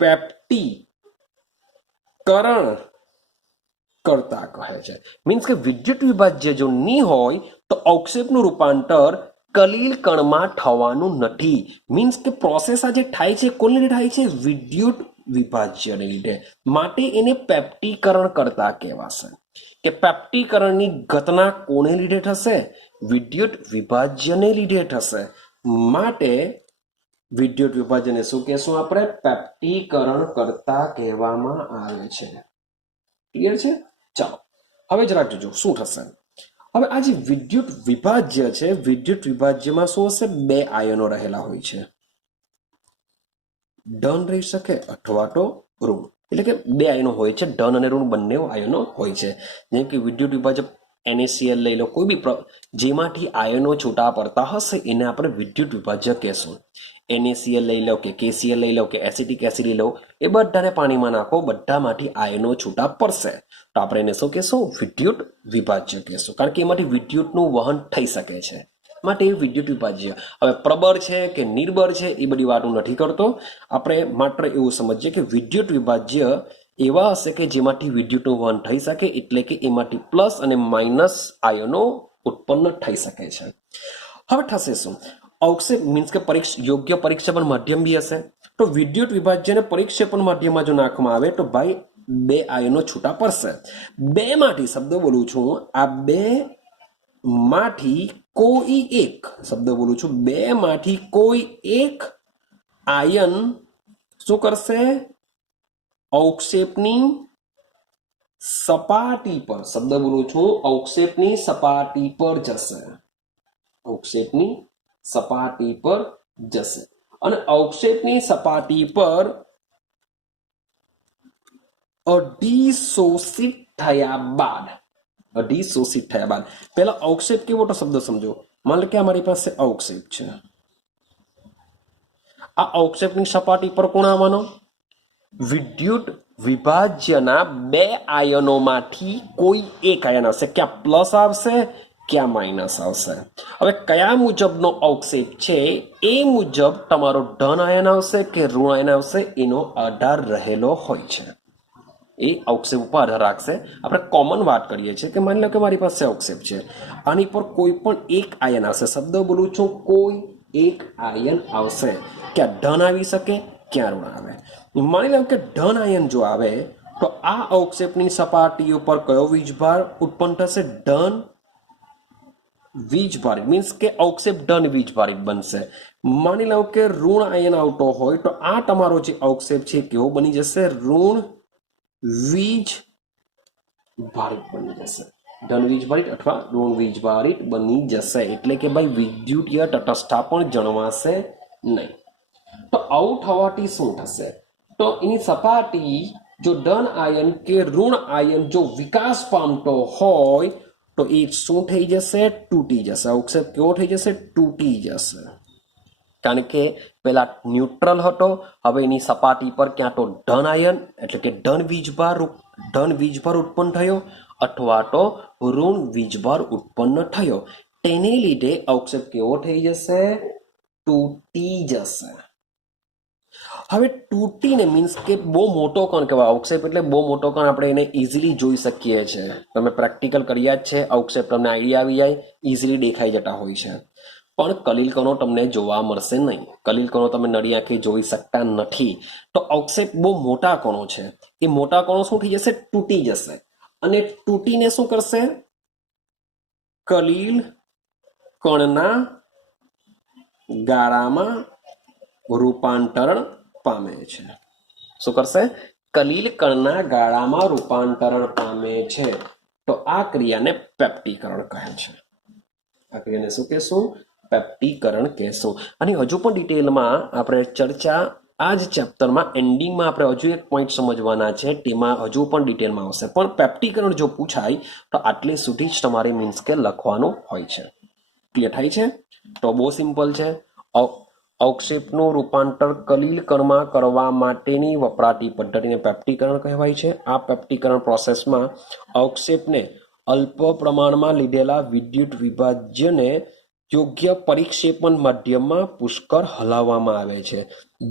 પેપ્ટીકરણ કરતા કહે છે. મીન્સ કે વિદ્યુત વિભાજ્ય જો ની હોય તો અવક્ષેપનું રૂપાંતર કલીલ કણમાં થવાનું નથી. મીન્સ કે પ્રોસેસ આ જે થાય છે કોને લીધે થાય છે? વિદ્યુત વિભાજ્યને લીધે. માટે એને પેપ્ટીકરણ કરતા કહેવાશે. કે પેપ્ટીકરણની ઘટના કોને લીધે થશે? વિદ્યુત વિભાજ્યને લીધે થશે. માટે વિદ્યુત વિભાજ્યને શું કહેશું આપણે? પેપ્ટીકરણ કરતા કહેવામાં આવે છે. ક્લિયર છે? ચાલો હવે જરાક જોજો શું થશે. હવે આ જે વિદ્યુત વિભાજ્ય છે, વિદ્યુત વિભાજ્યમાં શું હશે? બે આયનો રહેલા હોય છે. ધન રહી શકે અથવા તો ઋણ. એટલે કે બે આયનો હોય છે, ધન અને ઋણ બંને આયનો હોય છે. જેમ કે વિદ્યુત વિભાજક NaCl લઈ લો, કોઈ બી જેમાંથી આયનો છૂટા પડતા હશે એને આપણે વિદ્યુત વિભાજક કહેશું. NaCl લઈ લો કે KCl લઈ લો કે એસિટિક એસિડ લઈ લો, એ બધાને પાણીમાં નાખો, બધામાંથી આયનો છૂટા પડશે તો આપણે એને શું કહેશું? વિદ્યુત વિભાજ્ય કહેશું. કારણ કે એમાંથી વિદ્યુતનું વહન થઈ શકે છે, માટે એ વિદ્યુત વિભાજ્ય. હવે પ્રબળ છે કે નિર્બળ છે એ બધી વાતો નથી કરતો. આપણે માત્ર એવું સમજીએ કે વિદ્યુત વિભાજ્ય એવા હશે કે જેમાંથી વિદ્યુતનું વહન થઈ શકે, એટલે કે એમાંથી પ્લસ અને માઇનસ આયનો ઉત્પન્ન થઈ શકે છે. હવે થશે શું? અવક્ષેપ મીન્સ કે યોગ્ય પરીક્ષેપણ માધ્યમ બી હશે. તો વિદ્યુત વિભાજ્યને પરીક્ષેપણ માધ્યમમાં જો નાખવામાં આવે તો ભાઈ બે આયનો છૂટા પડશે. બે માંથી શબ્દ બોલું છું, આ બે માંથી કોઈ એક શબ્દ બોલું છું, બે માંથી કોઈ એક આયન શું કરશે? અવક્ષેપની સપાટી પર, શબ્દ બોલું છું, અવક્ષેપની સપાટી પર જશે. અવક્ષેપની સપાટી પર જશે અને અવક્ષેપની સપાટી પર અધિશોષિત થયા બાદ પહેલા અવક્ષેપ કેવો તો શબ્દ સમજો. માન લો કે અમારી પાસે અવક્ષેપ છે. આ અવક્ષેપની સપાટી પર કોણ આવવાનો? વિદ્યુત વિભાજ્યના બે આયનોમાંથી કોઈ એક આયન આવશે. ક્યાં પ્લસ આવશે, ક્યાં માઇનસ આવશે. હવે કયા મુજબનો અવક્ષેપ છે એ મુજબ તમારો ધન આયન આવશે કે ઋણ આયન આવશે એનો આધાર રહેલો હોય છે. એ અવક્ષેપ ઉપર આધાર રાખશે. આપણે કોમન વાત કરીએ છીએ કે માની લો કે મારી પાસે અવક્ષેપ છે, આની પર કોઈ પણ એક આયન આવશે. શબ્દ બોલું છું, કોઈ એક આયન આવશે. ક્યાં ધન આવી શકે, ક્યાં ઋણ આવે. માની લો કે ધન આયન જો આવે તો આ અવક્ષેપની સપાટી ઉપર કયો વીજભાર ઉત્પન્ન થશે? ધન વીજભારિત. મીન્સ કે અવક્ષેપ ધન વીજભારિત બનશે. માની લો કે ઋણ આયન આવતો હોય તો આ તમારો જે અવક્ષેપ છે કેવો બની જશે? ઋણ વીજભારિત બની જશે. ધન વીજભારિત અથવા ઋણ વીજભારિત બની જશે. એટલે કે ભાઈ વિદ્યુતીય તટસ્થતા પણ જળવાશે નહીં. તો આવું થવાથી શું થશે? તો એની સપાટી જો ધન આયન કે ઋણ આયન જો વિકાસ પામતો હોય તો એ શું થઈ જશે? તૂટી જશે. અવક્ષેપ કેવો થઈ જશે? તૂટી જશે. કારણ કે પેલા ન્યુટ્રલ હતો, હવે એની સપાટી પર ક્યાં તો ધન આયન એટલે કે ધન વીજભાર ઉત્પન્ન થયો અથવા તો ઋણ વીજભાર ઉત્પન્ન થયો. તેને લીધે અવક્ષેપ કેવો થઈ જશે? તૂટી જશે. હવે તૂટીને મીન્સ કે બહુ મોટો કણ કહેવાય. અવક્ષેપ એટલે બહુ મોટો કણ, આપણે એને ઇઝીલી જોઈ શકીએ છીએ. તમે પ્રેક્ટિકલ કર્યા જ છે. અવક્ષેપ તમને આઈડિયા આવી જાય, ઇઝીલી દેખાઈ જતા હોય છે. પણ કલીલ કણો તમને જોવા મળશે નહીં. કલીલ કણો તમે નળી આંખે જોઈ શકતા નથી. તો અવક્ષેપ બહુ મોટા કણો છે. એ મોટા કણો શું થઈ જશે? તૂટી જશે. અને તૂટીને શું કરશે? કલીલ કણના ગાળામાં રૂપાંતરણ પામે છે. શું કરશે? કલીલ કણના ગાળામાં રૂપાંતરણ પામે છે. તો આ ક્રિયાને પેપ્ટીકરણ કહે છે. આ ક્રિયાને શું કહેશું? પેપ્ટીકરણ કહેશું. અને હજુ પણ ડિટેલમાં આપણે ચર્ચા આ જ ચેપ્ટરમાં એન્ડિંગમાં આપણે હજુ એક પોઈન્ટ સમજવાના છે, તેમાં હજુ પણ ડિટેલમાં આવશે. પણ પેપ્ટીકરણ જો પૂછાય તો આટલી સુધી જ તમારે મીન્સ કે લખવાનું હોય છે. ક્લિયર થાય છે? તો બહુ સિમ્પલ છે. અવક્ષેપનું રૂપાંતર કલીલ કણમાં કરવા માટેની વપરાતી પદ્ધતિને પેપ્ટીકરણ કહેવાય છે. આ પેપ્ટીકરણ પ્રોસેસમાં અવક્ષેપને અલ્પ પ્રમાણમાં લીધેલા વિદ્યુત વિભાજ્યને યોગ્ય પરિક્ષેપણ માધ્યમમાં પુષ્કળ હલાવવામાં આવે છે,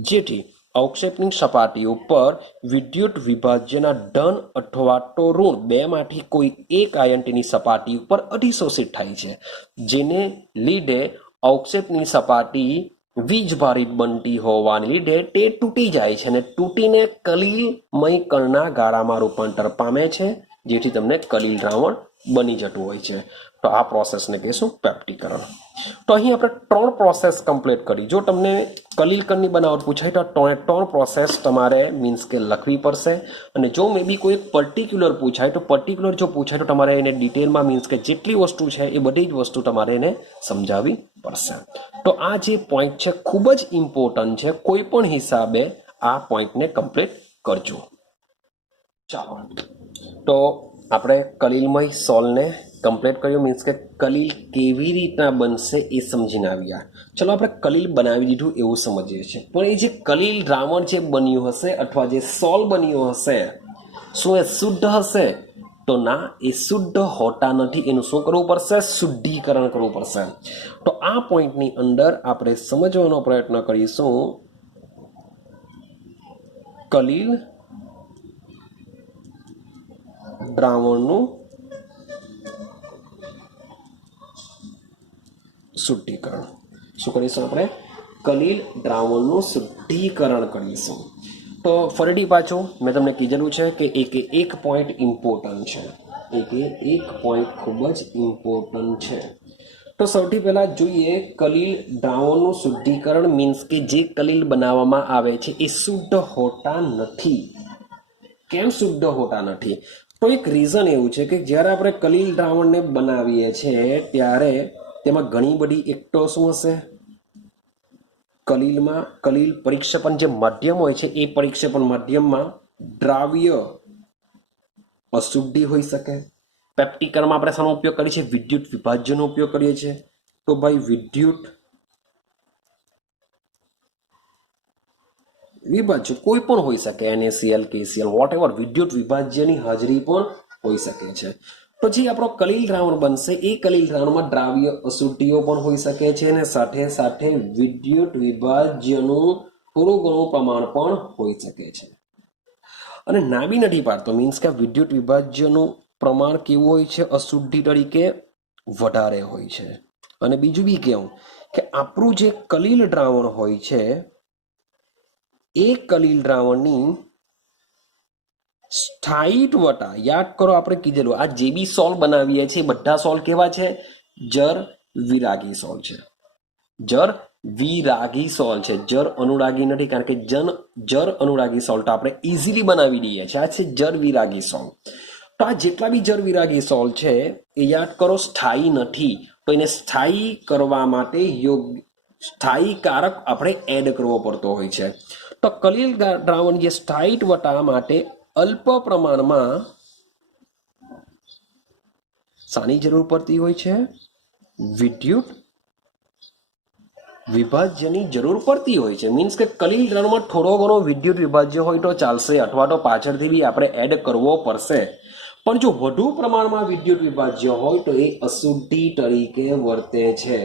જેથી અવક્ષેપની સપાટી ઉપર વિદ્યુત વિભાજ્યના ધન અથવા તો ઋણ બેમાંથી કોઈ એક આયન તેની સપાટી ઉપર અધિશોષિત થાય છે, જેને લીધે અવક્ષેપની સપાટી વીજભારિત બનતી હોવાને લીધે તે તૂટી જાય છે અને તૂટીને કલીલમય કણના ગાળામાં રૂપાંતર પામે છે, જેથી તમને કલીલ દ્રાવણ બની જતું હોય છે. તો આ પ્રોસેસને કહીશું પેપ્ટીકરણ. તો અહીં આપણે 3 પ્રોસેસ કમ્પ્લીટ કરી. જો તમને કલીલ કણની બનાવટ પૂછાય તો 3 પ્રોસેસ તમારે મીન્સ કે લખવી પડશે, અને જો મે બી કોઈ એક પર્ટિક્યુલર પૂછાય તો પર્ટિક્યુલર જો પૂછાય તો તમારે એને ડિટેલમાં મીન્સ કે જેટલી વસ્તુ છે એ બધી જ વસ્તુ તમારે એને સમજાવવી પડશે. તો આ જે પોઈન્ટ છે ખૂબ જ ઇમ્પોર્ટન્ટ છે, કોઈ પણ હિસાબે આ પોઈન્ટને કમ્પ્લીટ કરજો. ચાલો, તો આપણે કલીલમય સોલને કમ્પ્લીટ કર્યું, મીન્સ કે કલીલ કેવી રીતના બનશે એ સમજીને આવ્યા. ચલો, આપણે કલીલ બનાવી દીધું એવું સમજીએ છીએ, પણ એ જે કલીલ દ્રાવણ જે બન્યું હશે અથવા જે સોલ બન્યું હશે, શું એ શુદ્ધ હશે? તો ના, એ શુદ્ધ હોતા નથી. એનું શું કરવું પડશે? શુદ્ધિકરણ કરવું પડશે. તો આ પોઈન્ટની અંદર આપણે સમજવાનો પ્રયત્ન કરીશું કલીલ દ્રાવણનું શુદ્ધિકરણ. શું કરીશું આપણે? કલીલ દ્રાવણનું શુદ્ધિકરણ કરીશું. તો ફરીથી પાછું મેં તમને કીધેલું છે કે એક પોઈન્ટ ઇમ્પોર્ટન્ટ છે, એક પોઈન્ટ ખૂબ જ ઇમ્પોર્ટન્ટ છે. તો સૌથી પહેલા જોઈએ કલીલ દ્રાવણનું શુદ્ધિકરણ, મીન્સ કે જે કલીલ બનાવવામાં આવે છે એ શુદ્ધ હોતા નથી. કેમ શુદ્ધ હોતા નથી? તો એક રીઝન એવું છે કે જ્યારે આપણે કલીલ દ્રાવણને બનાવીએ છીએ ત્યારે તેમાં ઘણી બધી એક તો શું હશે? કલીલમાં કલીલ પરિક્ષેપણ જે માધ્યમ હોય છે એ પરિક્ષેપણ માધ્યમમાં દ્રાવ્ય અશુદ્ધિ હોઈ શકે. પેપ્ટીકરણમાં આપણે શાનો ઉપયોગ કરીએ છીએ? વિદ્યુત વિભાજ્યનો ઉપયોગ કરીએ છીએ. તો ભાઈ વિદ્યુત વિભાજ્ય કોઈ પણ હોઈ શકે, NaCl, KCl, વોટએવર, વિદ્યુત વિભાજ્યની હાજરી પણ હોઈ શકે છે. તો જે આપણો કલીલ દ્રાવણ બનશે એ કલીલ દ્રાવણમાં દ્રાવ્ય અશુદ્ધિઓ પણ હોઈ શકે છે અને સાથે સાથે વિદ્યુત વિભાજ્યનું થોડું ઘણું પ્રમાણ પણ હોઈ શકે છે. અને ના બી નથી પાડતો, મીન્સ કે વિદ્યુત વિભાજ્યનું પ્રમાણ કેવું હોય છે? અશુદ્ધિ તરીકે વધારે હોય છે. અને બીજું બી કેવું કે આપણું જે કલીલ દ્રાવણ હોય છે એ કલીલ દ્રાવણની સ્થાયિત્વતા, યાદ કરો આપણે કીધેલું, આ જે બી સોલ બનાવીએ છીએ બધા સોલ કેવા છે? જર વિરાગી સોલ છે. જર વિરાગી સોલ છે, જર અનુરાગી નથી, કારણ કે જર અનુરાગી સોલ તો આપણે ઇઝીલી બનાવી દઈએ છીએ. આ છે જર વિરાગી સોલ. તો આ જેટલા બી જર વિરાગી સોલ છે એ યાદ કરો સ્થાયી નથી. તો એને સ્થાયી કરવા માટે યોગ્ય સ્થાયી કારક આપણે એડ કરવો પડતો હોય છે. તો કલીલ દ્રાવણ જે સ્થાયિત્વતા માટે અલ્પ પ્રમાણમાં શાની જરૂર પડતી હોય છે? વિદ્યુત વિભાજ્યની જરૂર પડતી હોય છે. મીન્સ કે કલીલ દ્રાવણમાં થોડો ઘણો વિદ્યુત વિભાજ્ય હોય તો ચાલશે, અથવા તો પાછળથી બી આપણે એડ કરવો પડશે. પણ જો વધુ પ્રમાણમાં વિદ્યુત વિભાજ્ય હોય તો એ અશુદ્ધિ તરીકે વર્તે છે.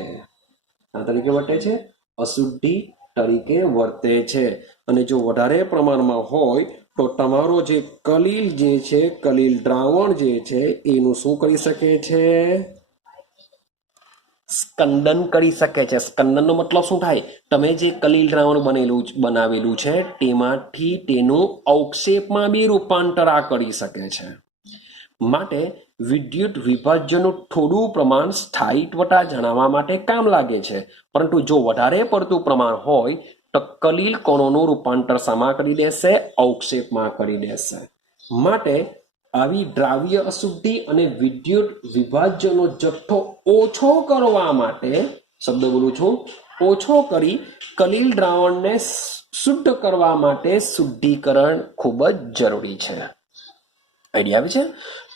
આ તરીકે વર્તે છે, અશુદ્ધિ તરીકે વર્તે છે. અને જો વધારે પ્રમાણમાં હોય તો તમારો જે કલીલ જે છે, કલીલ દ્રાવણ જે છે એનું શું કરી શકે છે? સ્કંદન કરી શકે છે. સ્કંદનનો મતલબ શું થાય? તમે જે કલીલ દ્રાવણ બનાવેલું છે તેમાંથી તેનું અવક્ષેપમાં બી રૂપાંતર આ કરી શકે છે. માટે વિદ્યુત વિભાજ્યનું થોડું પ્રમાણ સ્થાયિત્વતા જણાવવા માટે કામ લાગે છે. પરંતુ જો વધારે પડતું પ્રમાણ હોય તો કલીલ કણોનું રૂપાંતર શામાં કરી દેશે? અવક્ષેપમાં કરી દેશે. માટે આવી દ્રાવ્ય અશુદ્ધિ અને વિદ્યુત વિભાજ્યનો જથ્થો ઓછો કરવા માટે, શબ્દ બોલું છું, ઓછો કરી કલીલ દ્રાવણને શુદ્ધ કરવા માટે શુદ્ધિકરણ ખૂબ જ જરૂરી છે. આઈડિયા આવે છે?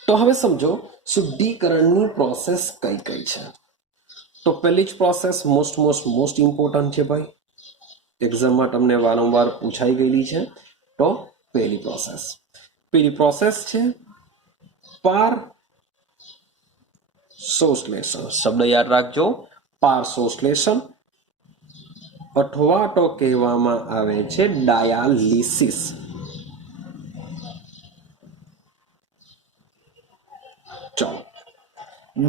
તો હવે સમજો શુદ્ધિકરણની પ્રોસેસ કઈ કઈ છે. તો પહેલી જ પ્રોસેસ મોસ્ટ ઇમ્પોર્ટન્ટ છે ભાઈ, એક્ઝામમાં તમને વારંવાર પૂછાઈ ગયેલી છે. તો પહેલી પ્રોસેસ છે પારસોશ્લેષણ. શબ્દ યાદ રાખજો, પારસોશ્લેષણ. अथवा तो कहेवामां आवे छे डायालिसिस। चलो,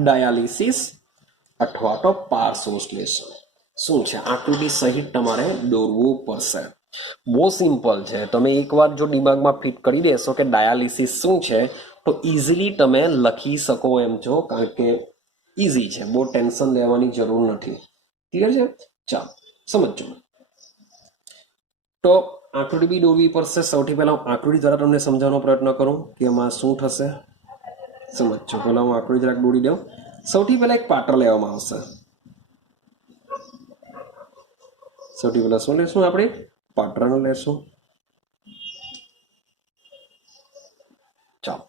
डायालिसिस अथवा तो पार्श्वश्लेषण શું છે આકૃતિ સહિત તમારે દોરવું પડશે। બહુ સિમ્પલ છે, તમે એકવાર જો દિમાગમાં ફિટ કરી દેશો કે ડાયાલિસિસ શું છે તો ઇઝીલી તમે લખી શકો એમ છો, કારણ કે ઇઝી છે, બહુ ટેન્શન લેવાની જરૂર નથી। ક્લિયર છે? ચાલો સમજો। તો આકૃતિ બી દોરવી પડશે। સૌથી પહેલા હું આકૃતિ દ્વારા તમને સમજાવવાનો પ્રયત્ન કરું કે એમાં શું થશે। સમજો, પહેલા હું આકૃતિ જરાક દોરી દઉં। સૌથી પહેલા એક પાત્ર લેવામાં આવશે। સૌથી પહેલા શું લેશું આપણે? પાત્રનો લેશું। ચાલો,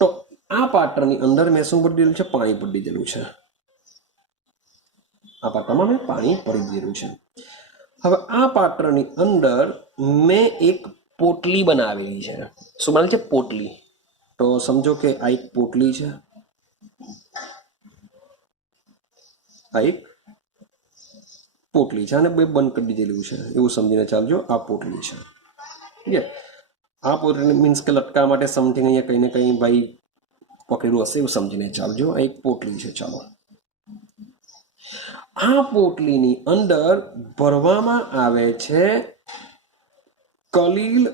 તો આ પાત્રની અંદર મેં શું ભરી દીધેલું છે? પાણી ભરી દીધેલું છે। આ પાત્રમાં મેં પાણી ભરી દીધેલું છે। હવે આ પાત્રની અંદર મેં એક પોટલી બનાવેલી છે। શું બનાવેલી છે? પોટલી। તો સમજો કે આ એક પોટલી છે, આ એક પોટલી છે, અને બે બંધ કરી દીધેલું છે એવું સમજીને ચાલજો। આ પોટલી છે, ઠીક છે। આ પોટલી મીન્સ કે લટકા માટે સમથિંગ અહીંયા કંઈ ને કંઈ ભાઈ પકડેલું હશે એવું સમજીને ચાલજો। આ એક પોટલી છે। ચાલો, આ પોટલીની અંદર ભરવામાં આવે છે કલીલ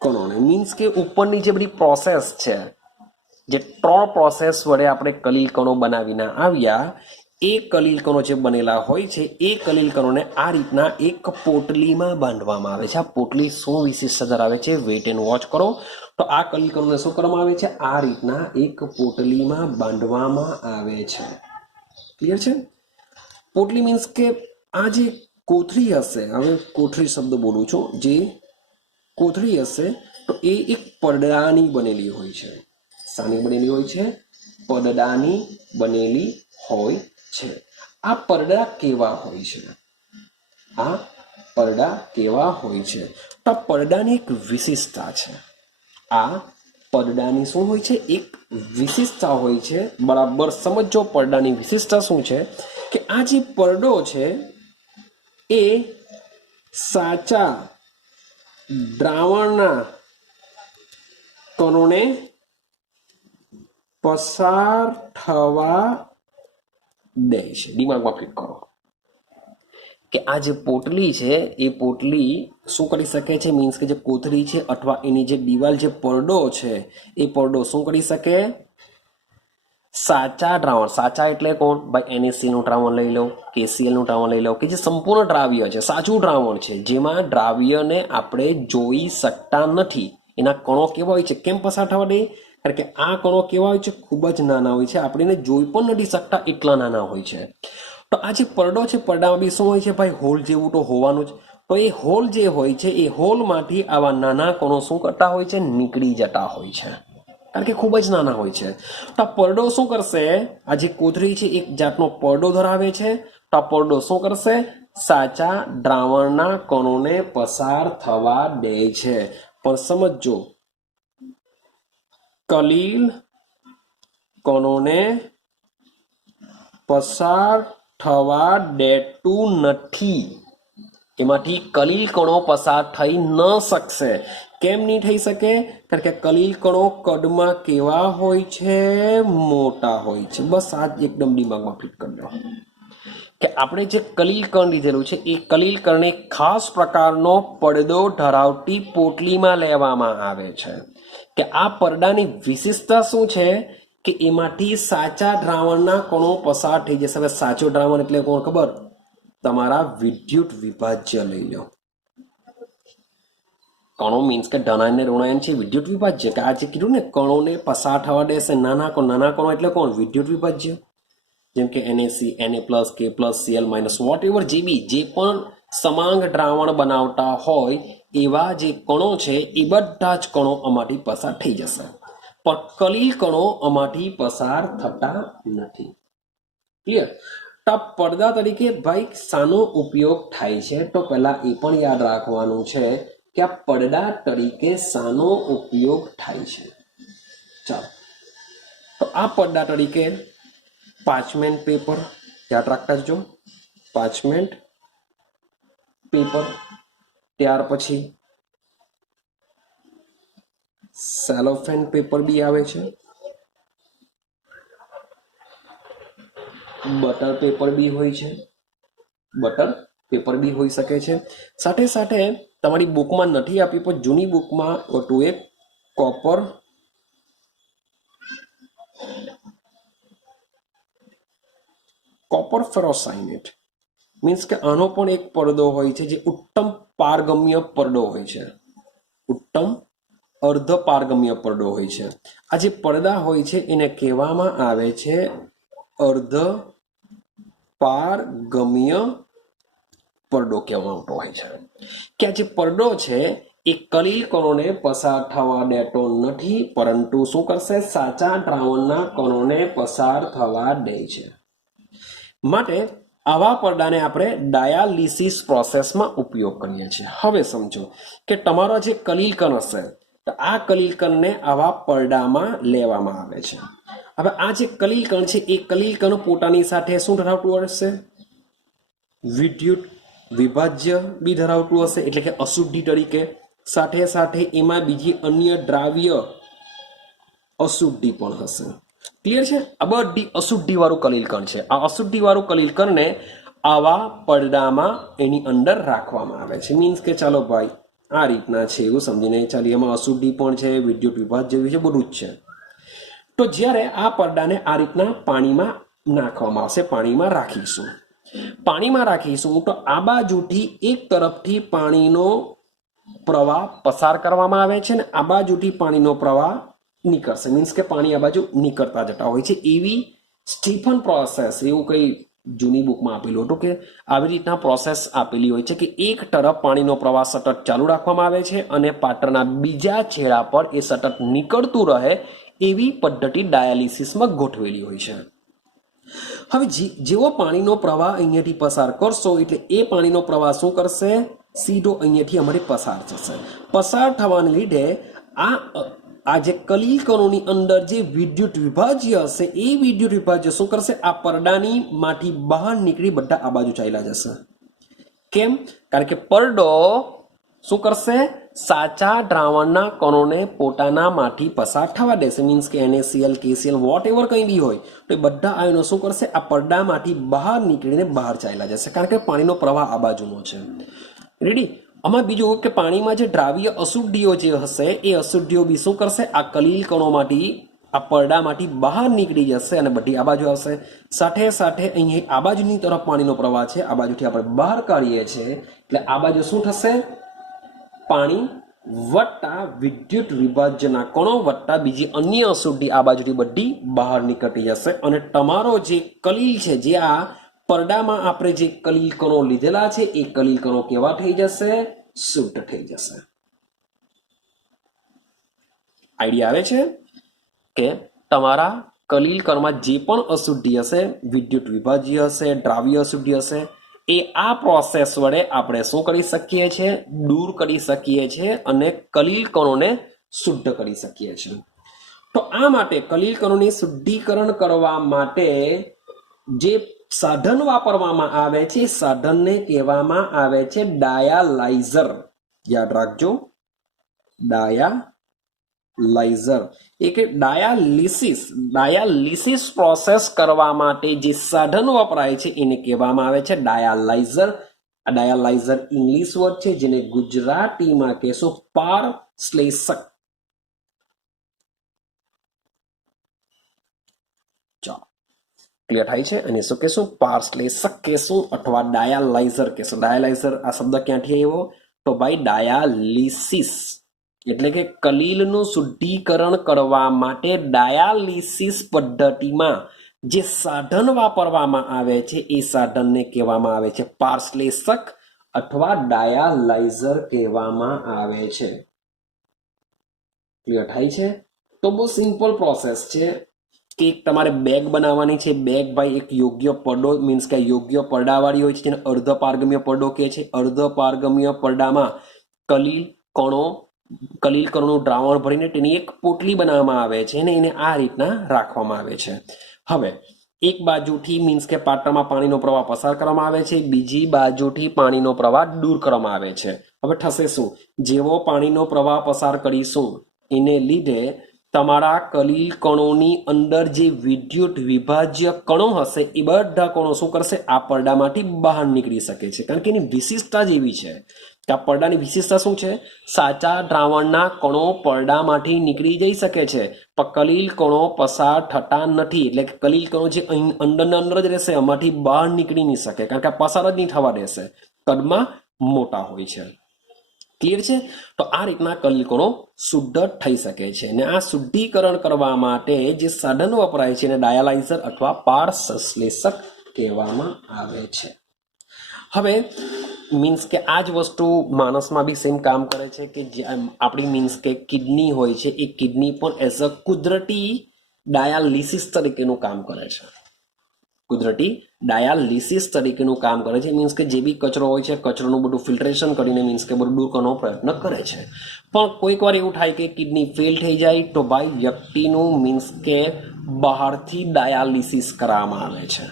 કણોને। મીન્સ કે ઉપરની જે બધી પ્રોસેસ છે, જે 3 પ્રોસેસ વડે આપણે કલીલ કણો બનાવીને આવ્યા, એ કલીલ કણો જે બનેલા હોય છે એ કલીલ કણોને આ રીતના એક પોટલીમાં બાંધવામાં આવે છે। આ પોટલી શું વિશેષતા ધરાવે છે? વેઇટ એન્ડ વોચ કરો। તો આ કલીલ કણોને શું કરવામાં આવે છે? આ રીતના એક પોટલીમાં બાંધવામાં આવે છે। ક્લિયર છે? પોટલી મીન્સ કે આ જે કોથળી હશે, હવે કોથળી શબ્દ બોલું છું, જે કોથળી હશે તો એ એક પડદાની બનેલી હોય છે। શાની બનેલી હોય છે? પડદાની બનેલી હોય છે। આ પડદા કેવા હોય છે? આ પડદા કેવા હોય છે? તો આ પડદાની એક વિશેષતા છે। આ પડદાની શું હોય છે? એક વિશેષતા હોય છે। બરાબર સમજો પડદાની વિશેષતા શું છે, કે આ જે પડદો છે એ સાચા દ્રાવણના કણોને પસાર થવા દે છે। દિમાગમાં ફિટ કરો કે આ જે પોટલી છે એ પોટલી શું કરી શકે છે? મીન્સ કે જે કોથળી છે અથવા એની જે દિવાલ, જે પડદો છે, એ પડદો શું કરી શકે? સાચા દ્રાવણ, સાચા એટલે કોણ? ભાઈ NaCl નું દ્રાવણ લઈ લો, KCl નું દ્રાવણ લઈ લો, કે જે સંપૂર્ણ દ્રાવ્ય છે, સાચું દ્રાવણ છે, જેમાં દ્રાવ્યને આપણે જોઈ શકતા નથી, એના કણો કેવા હોય છે? કેમ પસાર થવા દે? કારણ કે આ કણો કેવા હોય છે? ખૂબ જ નાના હોય છે, આપણે એને જોઈ પણ નથી શકતા એટલા નાના હોય છે। તો આ જે પડદો છે, પડદામાં બી શું હોય છે ભાઈ? હોલ જેવું તો હોવાનું જ। તો એ હોલ જે હોય છે, એ હોલમાંથી આવા નાના કણો શું કરતા હોય છે? નીકળી જતા હોય છે, કારણ કે ખૂબ જ નાના હોય છે। તો આ પડદો શું કરશે? આ જે કોથળી છે એક જાતનો પડદો ધરાવે છે। તો આ પડદો શું કરશે? સાચા દ્રાવણના કણોને પસાર થવા દે છે। પણ સમજો, કલીલ કણોને પસાર થવા દેતું નથી। એમાંથી કલીલ કણો પસાર થઈ ન શકશે। કેમ નહીં થઈ શકે? કારણ કે કલીલ કણો કદમાં કેવા હોય છે? મોટા હોય છે। બસ આ જ એકદમ દિમાગમાં ફિટ કરી દો કે આપણે જે કલીલ કણ લીધેલું છે એ કલીલ કણને ખાસ પ્રકારનો પડદો ધરાવતી પોટલીમાં લેવામાં આવે છે। કે આ પડદાની વિશેષતા શું છે? કે એમાંથી સાચા દ્રાવણના કણો પસાર થઈ જશે। હવે સાચો દ્રાવણ એટલે કોણ ખબર? તમારા વિદ્યુત વિભાજ્ય લઈ લો। કણો મીન્સ કે ધનાયન ને ઋણાયન છે, વિદ્યુત વિભાજ્ય। કે આ જે કીધું ને કણોને પસાર થવા દેશે, નાના કણો એટલે કોણ? વિદ્યુત વિભાજ્ય। જેમ કે NaC, Na+, K+, Cl- whatever જે પણ સમાંગ દ્રાવણ બનાવતા હોય એવા જે કણો છે એ બધા જ કણો આમાંથી પસાર થઈ જશે, પણ કલીલ કણો આમાંથી પસાર થતા નથી। ક્લિયર? તો પડદા તરીકે ભાઈ શાનો ઉપયોગ થાય છે? તો પહેલા એ પણ યાદ રાખવાનું છે કે આ પડદા તરીકે શાનો ઉપયોગ થાય છે। ચાલો, તો આ પડદા તરીકે પાર્ચમેન્ટ પેપર યાદ રાખતા જજો। પાર્ચમેન્ટ પેપર, ત્યાર પછી સેલોફેન પેપર બી આવે છે, બટર પેપર બી હોય છે, બટર પેપર બી હોઈ શકે છે. સાથે સાથે તમારી બુકમાં નથી આપી પણ જૂની બુકમાં હતું એક કોપર ફેરોસાઇનેટ, મીન્સ કે આનો પણ એક પડદો હોય છે જે ઉત્તમ પારગમ્ય પડદો હોય છે, ઉત્તમ અર્ધ પારગમ્ય પડદો હોય છે. આ જે પડદા હોય છે એને કહેવામાં આવે છે અર્ધ પારગમ્ય પડદો કહેવામાં આવતો હોય છે. કે આ જે પડદો છે એ કલીલ કણોને પસાર થવા દેતો નથી, પરંતુ શું કરશે, સાચા દ્રાવણના કણોને પસાર થવા દે છે. માટે આવા પડદાને આપણે ડાયાલિસિસ પ્રોસેસમાં ઉપયોગ કરીએ છીએ. હવે સમજો કે તમારો જે કલીલ કણ હશે તો આ કલીલ કણને આવા પડદામાં લેવામાં આવે છે. હવે આ જે કલીલ કણ છે એ કલીલ કણ પોતાની સાથે શું ધરાવતું હશે, વિદ્યુત વિભાજ્ય બી ધરાવતું હશે, એટલે કે અશુદ્ધિ તરીકે. સાથે સાથે એમાં બીજી અન્ય દ્રાવ્ય અશુદ્ધિ પણ હશે. ક્લિયર છે? આ બધી અશુદ્ધિ વાળું કલીલ કણ છે. આ અશુદ્ધિ વાળું કલીલ કણને આવા પડદામાં એની અંદર રાખવામાં આવે છે. મીન્સ કે ચાલો ભાઈ આ રીતના છે એવું સમજીને ચાલીએ. એમાં અશુદ્ધિ પણ છે, વિદ્યુત વિભાજ્ય છે, બધું જ છે. તો જ્યારે આ પડદાને આ રીતના પાણીમાં નાખવામાં આવશે, પાણીમાં રાખીશું, પાણીમાં રાખીશું તો આ બાજુથી એક તરફથી પાણીનો પ્રવાહ પસાર કરવામાં આવે છે ને આ બાજુથી પાણીનો પ્રવાહ નીકળશે. મીન્સ કે પાણી આ બાજુ નીકળતા જતા હોય છે. એવી સ્ટીફન પ્રોસેસ, એવું કઈ જૂની બુકમાં આપેલું હતું કે આવી રીતના પ્રોસેસ આપેલી હોય છે કે એક તરફ પાણીનો પ્રવાહ સતત ચાલુ રાખવામાં આવે છે અને પાત્રના બીજા છેડા પર એ સતત નીકળતું રહે એવી પદ્ધતિ ડાયાલિસિસમાં ગોઠવેલી હોય છે. હવે જેવો પાણીનો પ્રવાહ અહીંયાથી પસાર કરશો એટલે એ પાણીનો પ્રવાહ શું કરશે, સીધો અહીંયાથી અમારી પસાર થશે. પસાર થવાને લીધે આ જે કલીલ કણોની અંદર જે વિદ્યુત વિભાજ્ય હશે એ વિદ્યુત વિભાજ્ય શું કરશે, આ પડદાની માંથી બહાર નીકળી બધા આ બાજુ ચાલ્યા જશે. કેમ? કારણ કે પડદો શું કરશે, સાચા દ્રાવણના કણોને પોતાનામાંથી પસાર થવા દેશે. મીન્સ કે NaCl KCl વોટ એવર કંઈ બી હોય તો એ બધા આયનો શું કરશે, આ પડદામાંથી બહાર નીકળીને બહાર ચાલ્યા જશે, કારણ કે પાણીનો પ્રવાહ આ બાજુનો છે. રેડી? આમાં બીજું કે પાણીમાં જે દ્રાવ્ય અશુદ્ધિઓ જે હશે એ અશુદ્ધિઓ બી શું કરશે, આ કલીલ કણોમાંથી આ પડદામાંથી બહાર નીકળી જશે અને બધી આ બાજુ આવશે. સાથે સાથે અહીં આ બાજુની તરફ પાણીનો પ્રવાહ છે, આ બાજુથી આપણે બહાર કાઢીએ છીએ એટલે આ બાજુ શું થશે, પાણી વત્તા વિદ્યુત વિભાજ્યના કણો વત્તા બીજી અન્ય અશુદ્ધિ આ બાજુથી બધી બહાર નીકળી જશે અને તમારો જે કલીલ છે, જે આ પડદામાં આપણે જે કલીલ કણો લીધેલા છે એ કલીલ કણો કેવા થઈ જશે, શુદ્ધ થઈ જશે. આઈડિયા આવે છે કે તમારા કલીલ કણમાં જે પણ અશુદ્ધિ હશે, વિદ્યુત વિભાજ્ય હશે, દ્રાવ્ય અશુદ્ધિ હશે, એ આ પ્રોસેસ વડે આપણે શું કરી શકીએ છીએ, દૂર કરી શકીએ છીએ અને કલીલ કણોને શુદ્ધ કરી શકીએ છીએ. તો આ માટે કલીલ કણોની શુદ્ધિકરણ કરવા માટે જે સાધન વાપરવામાં આવે છે સાધનને કહેવામાં આવે છે ડાયાલાઇઝર. યાદ રાખજો, ડાયાલાઇઝર. એક ડાયાલિસિસ પ્રોસેસ કરવા માટે જે સાધન વપરાય છે એને કહેવામાં આવે છે ડાયાલાઇઝર. આ ડાયાલાઇઝર ઇંગ્લિશ વર્ડ છે જેને ગુજરાતીમાં કહેશું પારશ્લેષક. ચાલો, ક્લિયર થાય છે? અને શું કહેશું, પારશ્લેષક કહેશું અથવા ડાયાલાઇઝર કહેશું. ડાયાલાઇઝર આ શબ્દ ક્યાંથી આવ્યો, તો ભાઈ ડાયાલિસિસ એટલે કે કલીલનું શુદ્ધિકરણ કરવા માટે ડાયાલિસિસ પદ્ધતિમાં જે સાધન વાપરવામાં આવે છે એ સાધનને કહેવામાં આવે છે પારશ્લેષક અથવા ડાયાલાઇઝર કહેવામાં આવે છે. ક્લિયર થાય છે? તો બહુ સિમ્પલ પ્રોસેસ છે કે તમારે બેગ બનાવવાની છે. બેગ ભાઈ એક યોગ્ય પડદો, મીન્સ કે યોગ્ય પડદાવાળી હોય છે જેને અર્ધ પારગમ્ય પડદો કહે છે. અર્ધ પારગમ્ય પડદામાં કલીલ કણોનું દ્રાવણ ભરીને તેની એક પોટલી બનાવવામાં આવે છે અને એને આ રીતના રાખવામાં આવે છે. હવે એક બાજુથી મીન્સ કે પાત્રમાં પાણીનો પ્રવાહ પસાર કરવામાં આવે છે, બીજી બાજુથી પાણીનો પ્રવાહ દૂર કરવામાં આવે છે. હવે થશે શું? જેવો પાણીનો પ્રવાહ પસાર કરીશું એને લીધે તમારા કલીલ કણોની અંદર જે વિદ્યુત વિભાજ્ય કણો હશે એ બધા કણો શું કરશે? આ પડદામાંથી બહાર નીકળી શકે છે. કારણ કે એની વિશિષ્ટતા જ એવી છે કે આ પડદાની વિશિષ્ટતા શું છે? સાચા દ્રાવણના કણો પડદામાંથી નીકળી જઈ શકે છે, પણ કલીલ કણો પસાર થતા નથી. એટલે કે કલીલ કણો જે અંદરના અંદર જ રહેશે, એમાંથી બહાર નીકળી નહીં શકે, કારણ કે આ પસાર જ નહીં થવા દેશે, કદમાં મોટા હોય છે. ક્લિયર છે? તો આ રીતના કલીલ કણો શુદ્ધ થઈ શકે છે. અને આ શુદ્ધિકરણ કરવા માટે જે સાધન વપરાય છે એને ડાયાલાઇઝર અથવા પારસંશ્લેષક કહેવામાં આવે છે. હવે મીન્સ કે આ જ વસ્તુ માણસમાં બી સેમ કામ કરે છે કે આપણી મીન્સ કે કિડની હોય છે, એ કિડની પણ એઝ અ કુદરતી ડાયાલિસિસ તરીકેનું કામ કરે છે. કુદરતી ડાયાલિસિસ તરીકેનું કામ કરે છે. મીન્સ કે જે બી કચરો હોય છે, કચરોનું બધું ફિલ્ટરેશન કરીને મીન્સ કે બધું દૂર કરવાનો પ્રયત્ન કરે છે. પણ કોઈક વાર એવું થાય કે કિડની ફેલ થઈ જાય તો ભાઈ વ્યક્તિનું મીન્સ કે બહારથી ડાયાલિસિસ કરવામાં આવે છે.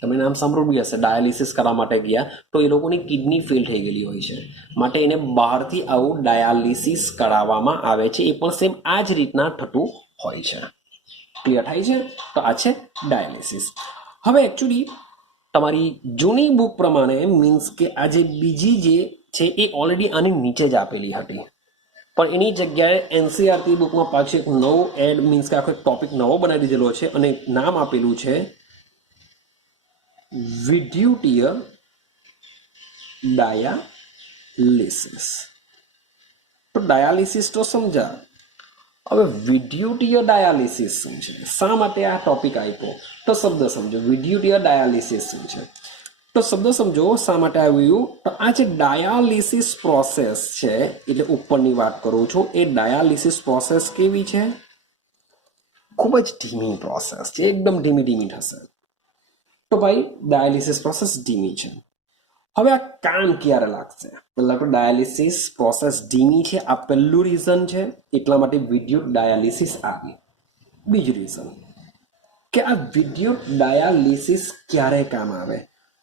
તમે નામ સાંભળ્યું બી હશે, ડાયાલિસિસ કરવા માટે ગયા તો એ લોકોની કિડની ફેલ થઈ ગયેલી હોય છે, માટે એને બહારથી આવું ડાયાલિસિસ કરાવવામાં આવે છે. એ પણ સેમ આ જ રીતના થતું હોય છે. ક્લિયર થાય છે? તો આ છે ડાયાલિસિસ. હવે એકચ્યુઅલી તમારી જૂની બુક પ્રમાણે મીન્સ કે આ જે બીજી જે છે એ ઓલરેડી આની નીચે જ આપેલી હતી, પણ એની જગ્યાએ એનસીઆરટી બુકમાં પાછું એક નવો એડ મીન્સ કે આખો ટોપિક નવો બનાવી દીધેલો છે અને નામ આપેલું છે વિદ્યુતીય ડાયાલિસિસ. તો ડાયાલિસિસ તો સમજા, હવે વિદ્યુતીય ડાયાલિસિસ શું છે? શા માટે આ ટોપિક આપ્યો? તો શબ્દ સમજો, વિદ્યુતીય ડાયાલિસિસ શું છે? તો શબ્દ સમજો શા માટે આવ્યું. તો આ જે ડાયાલિસિસ પ્રોસેસ છે, એટલે ઉપરની વાત કરું છું, એ ડાયાલિસિસ પ્રોસેસ કેવી છે? ખૂબ જ ધીમી પ્રોસેસ છે, એકદમ ધીમી થશે. તો ભાઈ ડાયાલિસિસ પ્રોસેસ ધીમી છે. હવે આ કામ ક્યારે લાગશે? પહેલા તો ડાયાલિસિસ પ્રોસેસ ધીમી છે, આ પહેલું રીઝન છે, એટલા માટે વિદ્યુત ડાયાલિસિસ આવી. બીજું રીઝન કે આ વિદ્યુત ડાયાલિસિસ ક્યારે કામ આવે?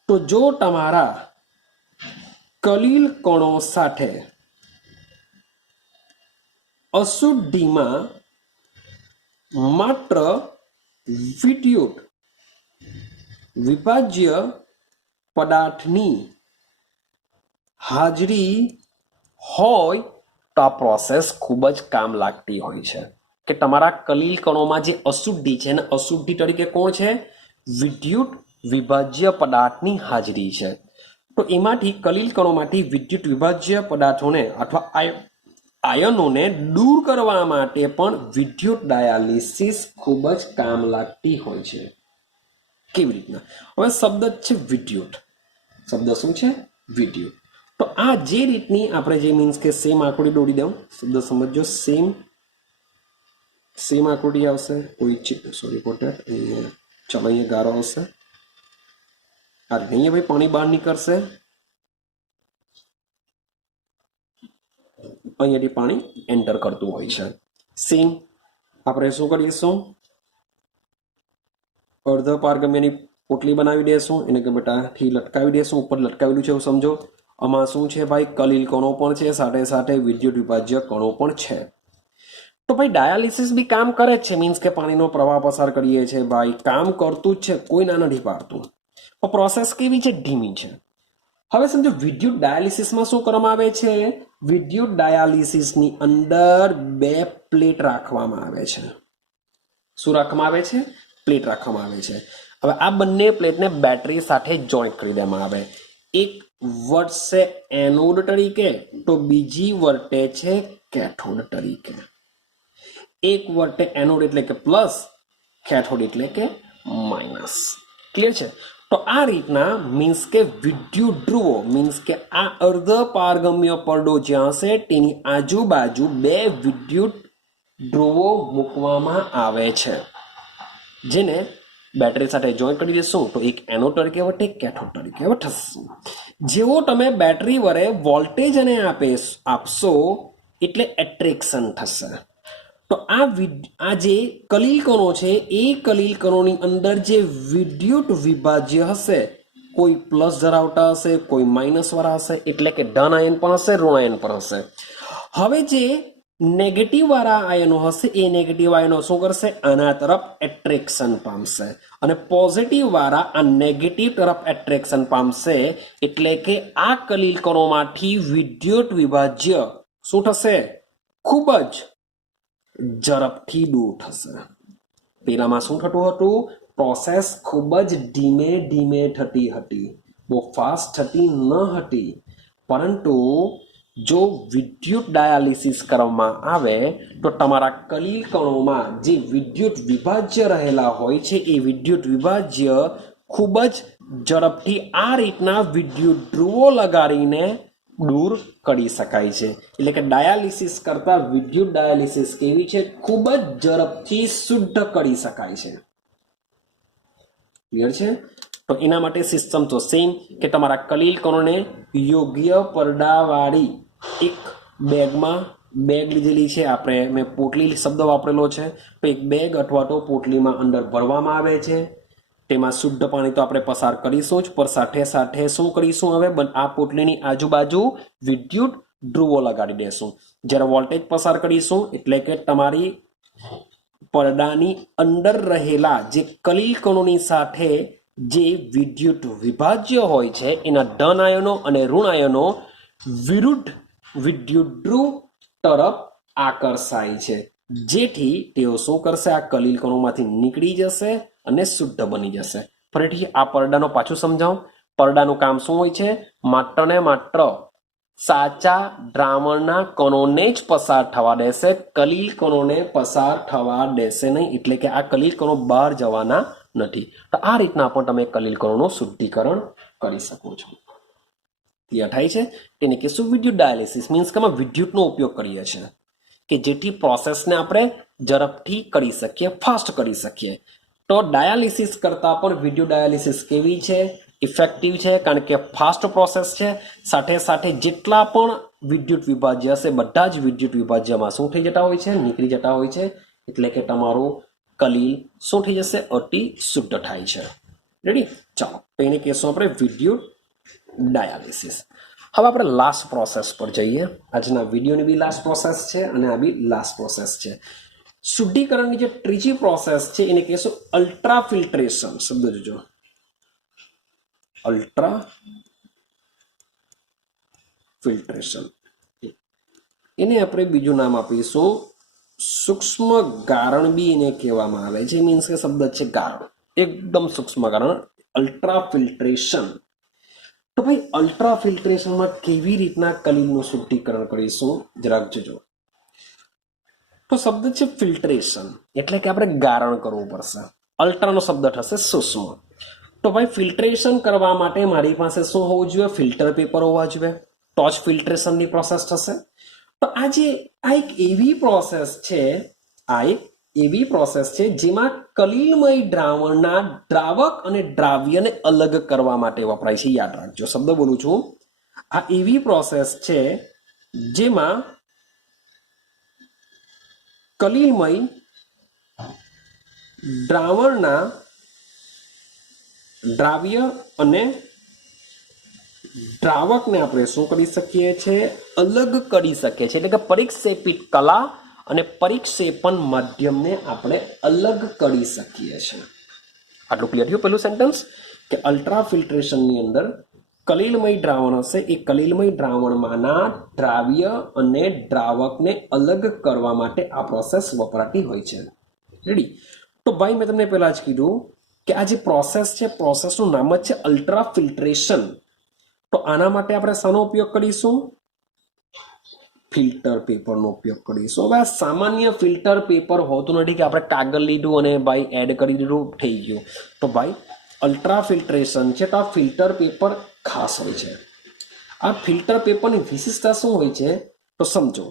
તો જો તમારા કલીલ કણો સાથે અશુદ્ધિમાં માત્ર વિદ્યુત વિભાજ્ય પદાર્થની હાજરી હોય તો આ પ્રોસેસ ખૂબ જ કામ લાગતી હોય છે. કે તમારા કલીલ કણોમાં જે અશુદ્ધિ છે, અને અશુદ્ધિ તરીકે કોણ છે? વિદ્યુત વિભાજ્ય પદાર્થની હાજરી છે. તો એમાંથી કલીલ કણોમાંથી વિદ્યુત વિભાજ્ય પદાર્થોને અથવા આયનોને દૂર કરવા માટે પણ વિદ્યુત ડાયાલિસિસ ખૂબ જ કામ લાગતી હોય છે. કેવી રીતના? હવે શબ્દ છે વિદ્યુત. શબ્દ શું છે? વિદ્યુત. તો આ જે રીતની આપણે જે મીન્સ કે સેમ આકૃતિ દોરી દઉં, શબ્દ સમજો, સેમ આકૃતિ આવશે. કોઈ સોરી કોટર ચલો અહીંયા ગારો આવશે. આ અહીંયા ભાઈ પાણી બહાર નીકળશે, અહીંયાથી પાણી એન્ટર કરતું હોય છે. સેમ આપણે શું કરીશું? અર્ધ પારગમ્યની પોટલી બનાવી દેશું, એને ગમેટાથી લટકાવી દેશું. ઉપર લટકાવેલું છે એવું સમજો. આમાં શું છે ભાઈ? કલીલ કણો પણ છે, સાથે સાથે વિદ્યુત વિભાજ્ય કણો પણ છે. તો ભાઈ ડાયાલિસિસ બી કામ કરે જ છે, મીન્સ કે પાણીનો પ્રવાહ પસાર કરીએ છીએ ભાઈ, કામ કરતું જ છે, કોઈ ના નથી પાડતું. પણ પ્રોસેસ કેવી છે? ધીમી છે. હવે સમજો વિદ્યુત ડાયાલિસિસમાં શું કરવામાં આવે છે? વિદ્યુત ડાયાલિસિસની અંદર બે પ્લેટ રાખવામાં આવે છે. શું રાખવામાં આવે છે? પ્લેટ રાખવામાં આવે છે. હવે આ બંને પ્લેટને બેટરી સાથે જોઈન્ટ કરી દેવામાં આવે. એક વર્તે એનોડ તરીકે તો બીજી વર્તે છે કેથોડ તરીકે. એક વર્તે એનોડ એટલે કે પ્લસ, કેથોડ એટલે કે માઇનસ. ક્લિયર છે? તો આ રીતના મીન્સ કે વિદ્યુત ધ્રુવો મીન્સ કે આ અર્ધ પારગમ્ય પડદો જ્યાં છે તેની આજુબાજુ બે વિદ્યુત ધ્રુવો મૂકવામાં આવે છે, જેને બેટરી સાથે જોઈન્ટ કરી દેશું તો એક એનોડ તરીકે વર્તે, એક કેથોડ તરીકે વર્તશે. જેવો તમે બેટરી વડે વોલ્ટેજ અને આપશો એટલે એટ્રેક્શન થશે. તો આ જે કલીલ કણો છે એ કલીલ કણોની અંદર જે વિદ્યુત વિભાજ્ય હશે, કોઈ પ્લસ ધરાવતા હશે, કોઈ માઇનસ વાળા હશે, એટલે કે ધન આયન પણ હશે, ઋણ આયન પણ હશે. હવે જે નેગેટિવ વાળા આયનો હશે એ નેગેટિવ આયનો શું કરશે? આના તરફ એટ્રેક્શન પામશે, અને પોઝિટિવ વાળા આ નેગેટિવ તરફ એટ્રેક્શન પામશે, એટલે કે આ કલીલ કણોમાંથી વિદ્યુત વિભાજ્ય શું થશે? ખૂબ જ ઝડપથી દૂર થશે. પેલામાં શું થતું હતું? પ્રોસેસ ખૂબ જ ધીમે ધીમે થતી હતી, બહુ ફાસ્ટ થતી ન હતી. પરંતુ જો વિદ્યુત ડાયાલિસિસ કરવામાં આવે તો તમારા કલીલ કણોમાં જે વિદ્યુત વિભાજ્ય રહેલા હોય છે એ વિદ્યુત વિભાજ્ય ખૂબ જ ઝડપથી આ રીતના વિદ્યુત ધ્રુવો લગાડીને દૂર કરી શકાય છે. એટલે કે ડાયાલિસિસ કરતા વિદ્યુત ડાયાલિસિસ કેવી છે? ખૂબ જ ઝડપથી શુદ્ધ કરી શકાય છે. ક્લિયર છે? તો એના માટે સિસ્ટમ તો સેમ, કે તમારા કલીલ કણોને યોગ્ય પડદાવાળી એક બેગમાં, બેગ લીધેલી છે આપણે, મેં પોટલી શબ્દ વાપરેલો છે, તો એક બેગ અથવા તો પોટલીમાં અંદર ભરવામાં આવે છે. તેમાં શુદ્ધ પાણી તો આપણે પસાર કરીશું જ, પણ સાથે સાથે શું કરીશું? હવે આ પોટલીની આજુબાજુ વિદ્યુત ધ્રુવો લગાડી દેશું. જ્યારે વોલ્ટેજ પસાર કરીશું એટલે કે તમારી પડદાની અંદર રહેલા જે કલીલ કણોની સાથે જે વિદ્યુત વિભાજ્ય હોય છે એના ધન આયનો અને ઋણ આયનો વિરુદ્ધ વિદ્યુત ધ્રુવ તરફ આકર્ષાય છે, જેથી તેઓ શું કરશે? આ કલીલ કણોમાંથી નીકળી જશે અને શુદ્ધ બની જશે. ફરીથી આ પડદાનો પાછું સમજાવું. પડદાનું કામ શું હોય છે? માત્ર ને માત્ર સાચા દ્રાવણના કણોને જ પસાર થવા દેશે, કલીલ કણોને પસાર થવા દેશે નહીં. એટલે કે આ કલીલ કણો બહાર જવાના નથી. તો આ રીતના પણ તમે કલીલ કણોનું શુદ્ધિકરણ કરી શકો છો. ક્લિયર થાય છે? તેને કહેશું વિદ્યુત ડાયાલિસિસ. મીન્સ કે અમે વિદ્યુતનો ઉપયોગ કરીએ છીએ કે જેથી પ્રોસેસને આપણે ઝડપથી કરી શકીએ, ફાસ્ટ કરી શકીએ. તો ડાયાલિસિસ કરતાં પણ વિદ્યુત ડાયાલિસિસ કેવી છે? ઇફેક્ટિવ છે, કારણ કે ફાસ્ટ પ્રોસેસ છે. સાથે સાથે જેટલા પણ વિદ્યુત વિભાજ્ય હશે બધા જ વિદ્યુત વિભાજ્યમાં શું થઈ જતા હોય છે? નીકળી જતા હોય છે. એટલે કે તમારું કલીલ શું થઈ જશે? અતિ શુદ્ધ થાય છે. રેડી? ચાલો, તો એને કહેશું આપણે વિદ્યુત ડાયાલિસિસ. હવે આપણે લાસ્ટ પ્રોસેસ પર જઈએ. આજના વિડીયોની બી લાસ્ટ પ્રોસેસ છે અને આ બી લાસ્ટ પ્રોસેસ છે. શુદ્ધિકરણની જે ત્રીજી પ્રોસેસ છે એને કહેશું અલ્ટ્રા ફિલ્ટ્રેશન. શબ્દ જોજો, અલ્ટ્રા ફિલ્ટ્રેશન. એને આપણે બીજું નામ આપીશું સૂક્ષ્મ ગારણ બી એને કહેવામાં આવે છે. મીન્સ કે શબ્દ છે ગારણ, એકદમ સૂક્ષ્મ ગારણ, અલ્ટ્રા ફિલ્ટ્રેશન. તો ભાઈ અલ્ટ્રા ફિલ્ટ્રેશનમાં કેવી રીતના કલીલનું શુદ્ધિકરણ કરીશું જરાક જોજો. તો શબ્દ છે ફિલ્ટ્રેશન, એટલે કે આપણે ગારણ કરવું પડશે. અલ્ટ્રાનો શબ્દ થશે સૂક્ષ્મ. તો ભાઈ ફિલ્ટ્રેશન કરવા માટે મારી પાસે શું હોવું જોઈએ? ફિલ્ટર પેપર હોવા જોઈએ, તો જ ફિલ્ટ્રેશનની પ્રોસેસ થશે. તો આ એક એવી પ્રોસેસ છે, આ એક એવી પ્રોસેસ છે જેમાં કલીલમય દ્રાવણના દ્રાવક અને દ્રાવ્યને અલગ કરવા માટે વપરાય છે. યાદ રાખજો, શબ્દ બોલું છું. આ એવી પ્રોસેસ છે જેમાં કલીલમય દ્રાવણના દ્રાવ્ય અને દ્રાવકને આપણે શું કરી શકીએ છીએ? અલગ કરી શકીએ છીએ. એટલે કે પરિક્ષેપિત કલા અને પરિક્ષેપણ માધ્યમને આપણે અલગ કરી શકીએ છીએ. આટલું ક્લિયર થયું પહેલું સેન્ટેન્સ? કે અલ્ટ્રા ફિલ્ટ્રેશનની અંદર કલીલમય દ્રાવણ હશે, એ કલીલમય દ્રાવણમાંના દ્રાવ્ય અને દ્રાવકને અલગ કરવા માટે આ પ્રોસેસ વપરાતી હોય છે. રેડી? તો ભાઈ મેં તમને પહેલા જ કીધું કે આ જે પ્રોસેસ છે, પ્રોસેસનું નામ જ છે અલ્ટ્રા ફિલ્ટ્રેશન. તો આના માટે આપણે શાનો ઉપયોગ કરીશું? ફિલ્ટર પેપરનો ઉપયોગ કરીશું. હવે આ સામાન્ય ફિલ્ટર પેપર હોતું નથી કે આપણે કાગળ લીધું અને ભાઈ એડ કરી દીધું થઈ ગયું. તો ભાઈ અલ્ટ્રા ફિલ્ટ્રેશન છે તો આ ફિલ્ટર પેપર ખાસ હોય છે. આ ફિલ્ટર પેપરની વિશિષ્ટતા શું હોય છે? તો સમજો,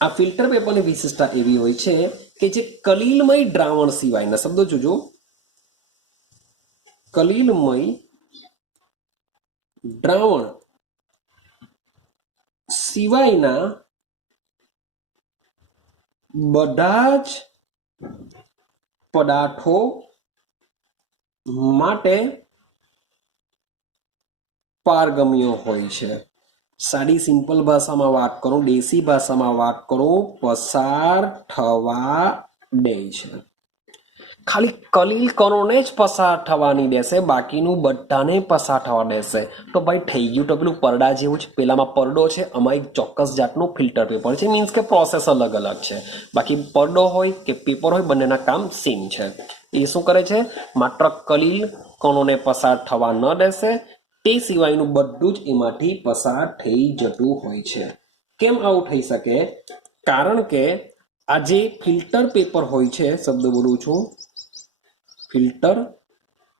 આ ફિલ્ટર પેપરની વિશિષ્ટતા એવી હોય છે કે જે કલીલમય દ્રાવણ સિવાયના, શબ્દો જોજો, કલીલમય દ્રાવણ સિવાયના બધા જ પદાર્થો માટે પારગમ્ય હોય છે. સાદી સિમ્પલ ભાષામાં વાત કરું, દેશી ભાષામાં વાત કરું, પસાર થવા દે છે. ખાલી કલીલ કણોને જ પસાર થવાની દેશે, બાકીનું બધાને પસાર થવા દેશે. તો ભાઈ થઈ ગયું તો પેલું પરડા જેવું જ. પેલામાં પડદો છે, આમાં એક ચોક્કસ જાતનું ફિલ્ટર પેપર છે, મીન્સ કે પ્રોસેસ અલગ અલગ છે. બાકી પડદો હોય કે પેપર હોય, બંનેના કામ સેમ છે. એ શું કરે છે? માત્ર કલીલ કણોને પસાર થવા ન દેશે, તે સિવાયનું બધું જ એમાંથી પસાર થઈ જતું હોય છે. કેમ આવું થઈ શકે? કારણ કે આ જે ફિલ્ટર પેપર હોય છે, શબ્દ બોલું છું, ફિલ્ટર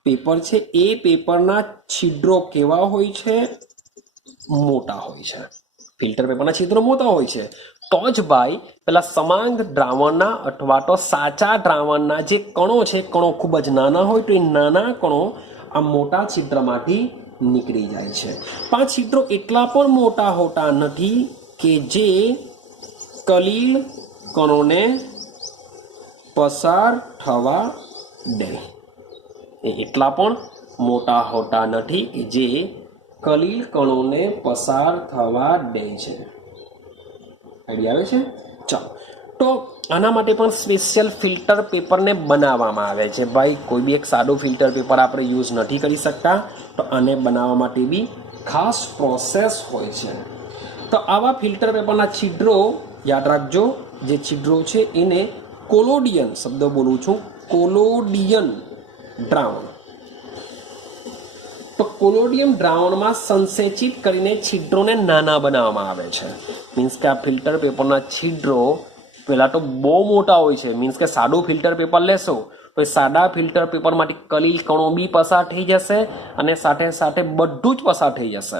પેપર છે, એ પેપરના છિદ્રો કેવા હોય છે? મોટા હોય છે. ફિલ્ટર પેપરના છિદ્રો મોટા હોય છે, તો જ ભાઈ પેલા સમાંગ દ્રાવણના અથવા તો સાચા દ્રાવણના જે કણો છે, કણો ખૂબ જ નાના હોય, તો એ નાના કણો આ મોટા છિદ્રમાંથી નીકળી જાય છે. પણ આ છિદ્રો એટલા પણ મોટા હોતા નથી કે જે કલીલ કણોને પસાર થવા દે. એ એટલા પણ મોટા હોતા નથી કે જે કલીલ કણોને પસાર થવા દે છે. આઈડિયા આવે છે? ચાલો, તો આના માટે પણ સ્પેશિયલ ફિલ્ટર પેપરને બનાવવામાં આવે છે. ભાઈ કોઈ બી એક સાદું ફિલ્ટર પેપર આપણે યુઝ નથી કરી શકતા, તો આને બનાવવા માટે બી ખાસ પ્રોસેસ હોય છે. તો આવા ફિલ્ટર પેપરના છિદ્રો યાદ રાખજો, જે છિદ્રો છે એને કોલોડિયન, શબ્દ બોલું છું, કોલોડિયન દ્રાવણ. તો કોલોડિયમ દ્રાવણમાં સંસેચિત કરીને છિદ્રોને નાના બનાવવામાં આવે છે. મીન્સ કે આ ફિલ્ટર પેપરના છિદ્રો પહેલાં તો બહુ મોટા હોય છે. મીન્સ કે સાદું ફિલ્ટર પેપર લેશો તો એ સાદા ફિલ્ટર પેપરમાંથી કલીલ કણો બી પસાર થઈ જશે અને સાથે સાથે બધું જ પસાર થઈ જશે.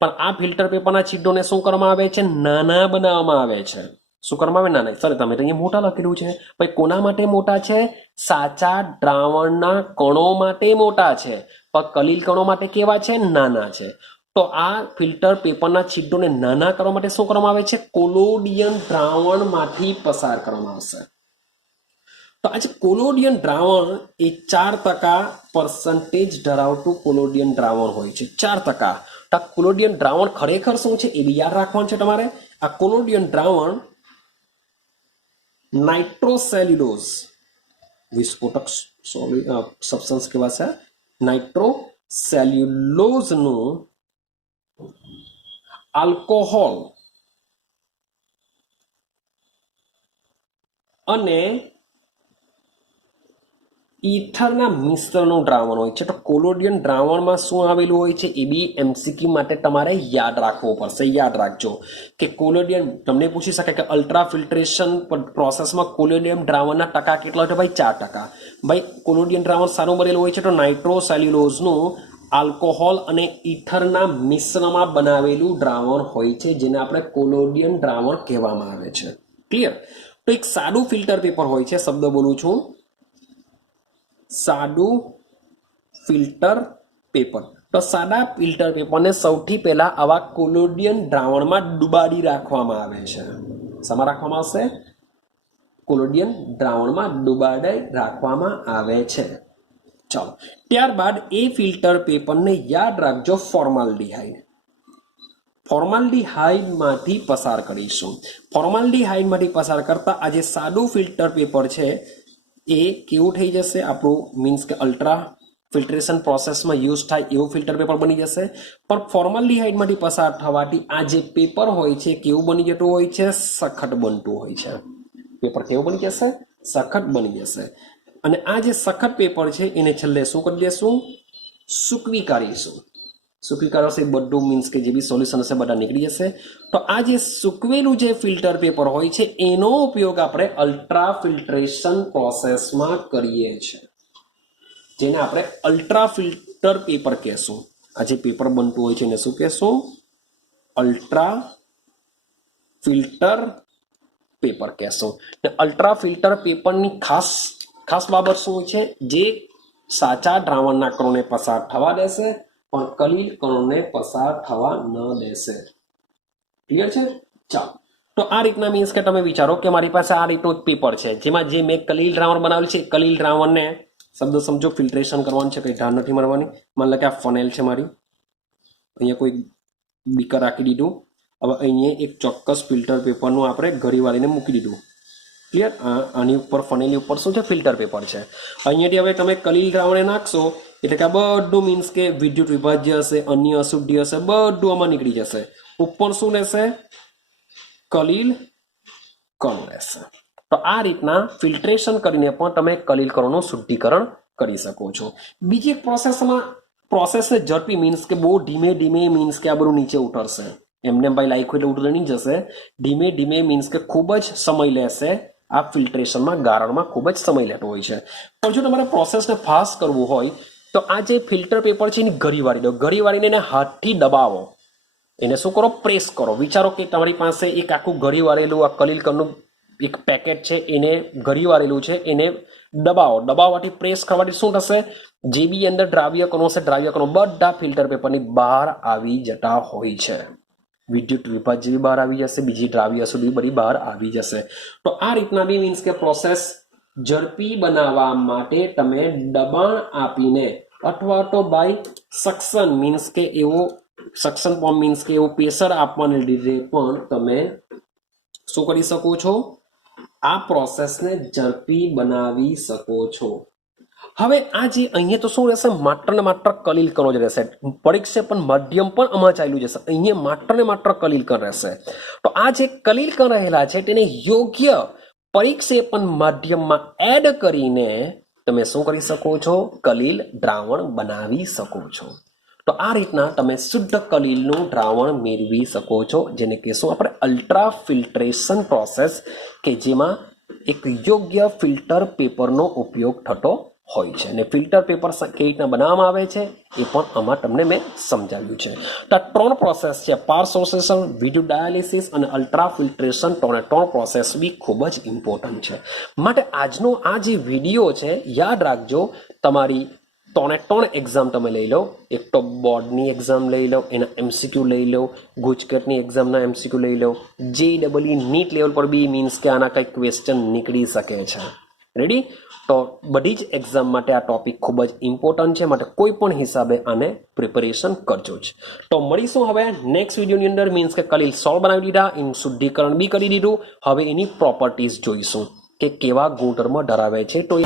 પણ આ ફિલ્ટર પેપરના છિદ્રોને શું કરવામાં આવે છે? નાના બનાવવામાં આવે છે. શું કરવામાં આવે? નાના. સર તમે તો અહીંયા મોટા લખેલું છે. ભાઈ કોના માટે મોટા છે? સાચા દ્રાવણના કણો માટે મોટા છે, પણ કલીલ કણો માટે કેવા છે? નાના છે. તો આ ફિલ્ટર પેપરના છિદ્રોને નાના કરવા માટે શું કરવામાં આવે છે? કોલોડિયન દ્રાવણમાંથી પસાર કરવામાં આવશે. તો આજે કોલોડિયન દ્રાવણ એ 4% ધરાવતું કોલોડિયન દ્રાવણ હોય છે. 4%. તો આ કોલોડિયન દ્રાવણ ખરેખર શું છે એ બી યાદ રાખવાનું છે તમારે. આ કોલોડિયન દ્રાવણ નાઇટ્રોસેલ્યુલોઝ વિસ્ફોટક સબસ્ટન્સ કેવા છે? નાઇટ્રોસેલ્યુલોઝનું આલ્કોહોલ અને ઈથરના મિશ્રણનું દ્રાવણ હોય છે. તો કોલોડિયન દ્રાવણમાં શું આવેલું હોય છે એ બી એમસીક્યુ માટે તમારે યાદ રાખવું પડશે. યાદ રાખજો કે કોલોડિયન તમને પૂછી શકે કે અલ્ટ્રા ફિલ્ટ્રેશન પ્રોસેસમાં કોલોડિયમ દ્રાવણના ટકા કેટલા હોય? ભાઈ 4%. ભાઈ કોલોડિયન દ્રાવણ સારું બનેલું હોય છે, તો નાઇટ્રોસેલ્યુલોઝનું આલ્કોહોલ અને ઈથરના મિશ્રણમાં બનાવેલું દ્રાવણ હોય છે, જેને આપણે કોલોડિયન દ્રાવણ કહેવામાં આવે છે. ક્લિયર? તો એક સાદું ફિલ્ટર પેપર હોય છે, શબ્દ બોલું છું, સાદું ફિલ્ટર પેપર. તો સાદા ફિલ્ટર પેપરને સૌથી પહેલા આવા કોલોડિયન દ્રાવણમાં ડુબાડી રાખવામાં આવે છે. શેમાં રાખવામાં આવશે? કોલોડિયન દ્રાવણમાં ડુબાડી રાખવામાં આવે છે. ચાલો, ત્યારબાદ એ ફિલ્ટર પેપરને યાદ રાખજો ફોર્માલ્ડિહાઇડ. ફોર્માલ્ડિહાઇડમાંથી પસાર કરીશું. ફોર્માલ્ડિહાઇડમાંથી પસાર કરતા આ જે સાદું ફિલ્ટર પેપર છે એ કેવું થઈ જશે? આપણું મીન્સ કે અલ્ટ્રા ફિલ્ટ્રેશન પ્રોસેસમાં યુઝ થાય એવું ફિલ્ટર પેપર બની જશે. પણ ફોર્માલ્ડિહાઇડમાંથી પસાર થવાથી આ જે પેપર હોય છે કેવું બની જતું હોય છે? સખત બનતું હોય છે. પેપર કેવું બની જશે? સખત બની જશે. અને આ જે સખત પેપર છે એને છેલ્લે શું કરી દેશું? સૂકવી કાઢીશું. સૂકવી કાઢશે બધું, મીન્સ કે જે બી સોલ્યુશન હશે બધા નીકળી જશે. તો આ જે સૂકવેલું જે ફિલ્ટર પેપર હોય છે એનો ઉપયોગ આપણે અલ્ટ્રા ફિલ્ટ્રેશન પ્રોસેસમાં કરીએ છીએ, જેને આપણે અલ્ટ્રા ફિલ્ટર પેપર કહેશું. આ જે પેપર બનતું હોય છે એને શું કહેશું? અલ્ટ્રા ફિલ્ટર પેપર કહેશું. અલ્ટ્રા ફિલ્ટર પેપરની ખાસ બાબત શું છે? જે સાચા દ્રાવણના કણોને પસાર થવા દેશે પણ કલીલ કણોને પસાર થવા ન દેશે. ક્લિયર છે? ચાલો, તો આ રીતના મીન્સ કે તમે વિચારો કે મારી પાસે આ રીતનું એક પેપર છે જેમાં જે મેં કલીલ દ્રાવણ બનાવેલું છે કલીલ દ્રાવણને શબ્દ સમજો ફિલ્ટ્રેશન કરવાનું છે, કંઈ ધાર નથી મારવાની. માની લો કે આ ફનેલ છે મારી, અહીંયા કોઈ બીકર રાખી દીધું. હવે અહીંયા એક ચોક્કસ ફિલ્ટર પેપરનું આપણે ઘડી વાળીને મૂકી દીધું. ક્લિયર? આની ઉપર ફનેલની ઉપર શું છે? ફિલ્ટર પેપર છે. અહીંયાથી હવે તમે કલીલ દ્રાવણે નાખશો એટલે કે આ બધું મીન્સ કે વિદ્યુત વિભાજ્ય હશે, અન્ય અશુદ્ધિ હશે, બધું આમાં નીકળી જશે. ઉપર શું રહેશે? કલીલ કણ રહેશે. તો આ રીતના ફિલ્ટ્રેશન કરીને પણ તમે કલીલ કણોનું શુદ્ધિકરણ કરી શકો છો. બીજી એક પ્રોસેસને ઝડપી મીન્સ કે બહુ ધીમે ધીમે મીન્સ કે આ બધું નીચે ઉતરશે. એમને ભાઈ લાઈક એટલે ઉતરી નહીં જશે. ધીમે ધીમે મીન્સ કે ખૂબ જ સમય લેશે. આ ફિલ્ટ્રેશનમાં ગાળણમાં ખૂબ જ સમય લેતો હોય છે. પણ જો તમારે પ્રોસેસને ફાસ્ટ કરવું હોય તો આ જે ફિલ્ટર પેપર છે એની ઘડી વાળી દો. ઘડી વાળીને એને હાથથી દબાવો. એને શું કરો? પ્રેસ કરો. વિચારો કે તમારી પાસે એક આખું ઘડી વાળેલું આ કલીલ કણનું એક પેકેટ છે, એને ઘડી વાળેલું છે, એને દબાવો. દબાવવાથી પ્રેસ કરવાથી શું થશે? જે બી અંદર દ્રાવ્ય કણો છે, દ્રાવ્ય કણો બધા ફિલ્ટર પેપરની બહાર આવી જતા હોય છે. વિદ્યુત વિભાજ્ય બી બહાર આવી જશે, બીજી દ્રાવ્ય સુધી બધી બહાર આવી જશે. તો આ રીતના બી મીન્સ કે પ્રોસેસ ઝડપી બનાવવા માટે તમે દબાણ આપીને અથવા તો બાય સક્શન મીન્સ કે એવો સક્શન પંપ મીન્સ કે એવો પ્રેશર આપવાને લીધે પણ તમે શું કરી શકો છો? આ પ્રોસેસને ઝડપી બનાવી શકો છો. હવે આ જે અહીંયા તો શું રહેશે? માત્ર ને માત્ર કલીલ કણો જ રહેશે. પરીક્ષા પણ માધ્યમ પણ આમાં ચાલ્યું જશે. અહીંયા માત્ર ને માત્ર કલીલ કણ રહેશે. તો આ જે કલીલ કણ રહેલા છે તેને યોગ્ય પરિક્ષેપણ માધ્યમમાં એડ કરીને તમે શું કરી શકો છો? કલીલ દ્રાવણ બનાવી શકો છો. તો આ રીતના તમે શુદ્ધ કલીલનું દ્રાવણ મેળવી શકો છો, જેને કહેશું આપણે અલ્ટ્રા ફિલ્ટ્રેશન પ્રોસેસ, કે જેમાં એક યોગ્ય ફિલ્ટર પેપરનો ઉપયોગ થતો હોય છે. અને ફિલ્ટર પેપર કઈ રીતના બનાવવામાં આવે છે એ પણ આમાં તમને મેં સમજાવ્યું છે. તો આ 3 પ્રોસેસ છે: પાર સોર્સેશન, વિદ્યુત ડાયાલિસિસ અને અલ્ટ્રા ફિલ્ટ્રેશન. 3 પ્રોસેસ બી ખૂબ જ ઇમ્પોર્ટન્ટ છે. માટે આજનો આ જે વિડીયો છે, યાદ રાખજો, તમારી 3 એક્ઝામ તમે લઈ લો. એક તો બોર્ડની એક્ઝામ લઈ લો, એના એમસીક્યુ લઈ લો, ગુજકેટની એક્ઝામના એમસીક્યુ લઈ લો, JEE નીટ લેવલ પર બી મીન્સ કે આના કંઈક ક્વેશ્ચન નીકળી શકે છે. રેડી? તો બધી જ એક્ઝામ માટે આ ટોપિક ખૂબ જ ઇમ્પોર્ટન્ટ છે. માટે કોઈ પણ હિસાબે આને પ્રિપેરેશન કરજો જ. તો મળીશું હવે નેક્સ્ટ વિડીયોની અંદર. મીન્સ કે કલીલ સોલ્વ બનાવી દીધા, એનું શુદ્ધિકરણ બી કરી દીધું. હવે એની પ્રોપર્ટીઝ જોઈશું કે કેવા ગુણધર્મ ધરાવે છે. તો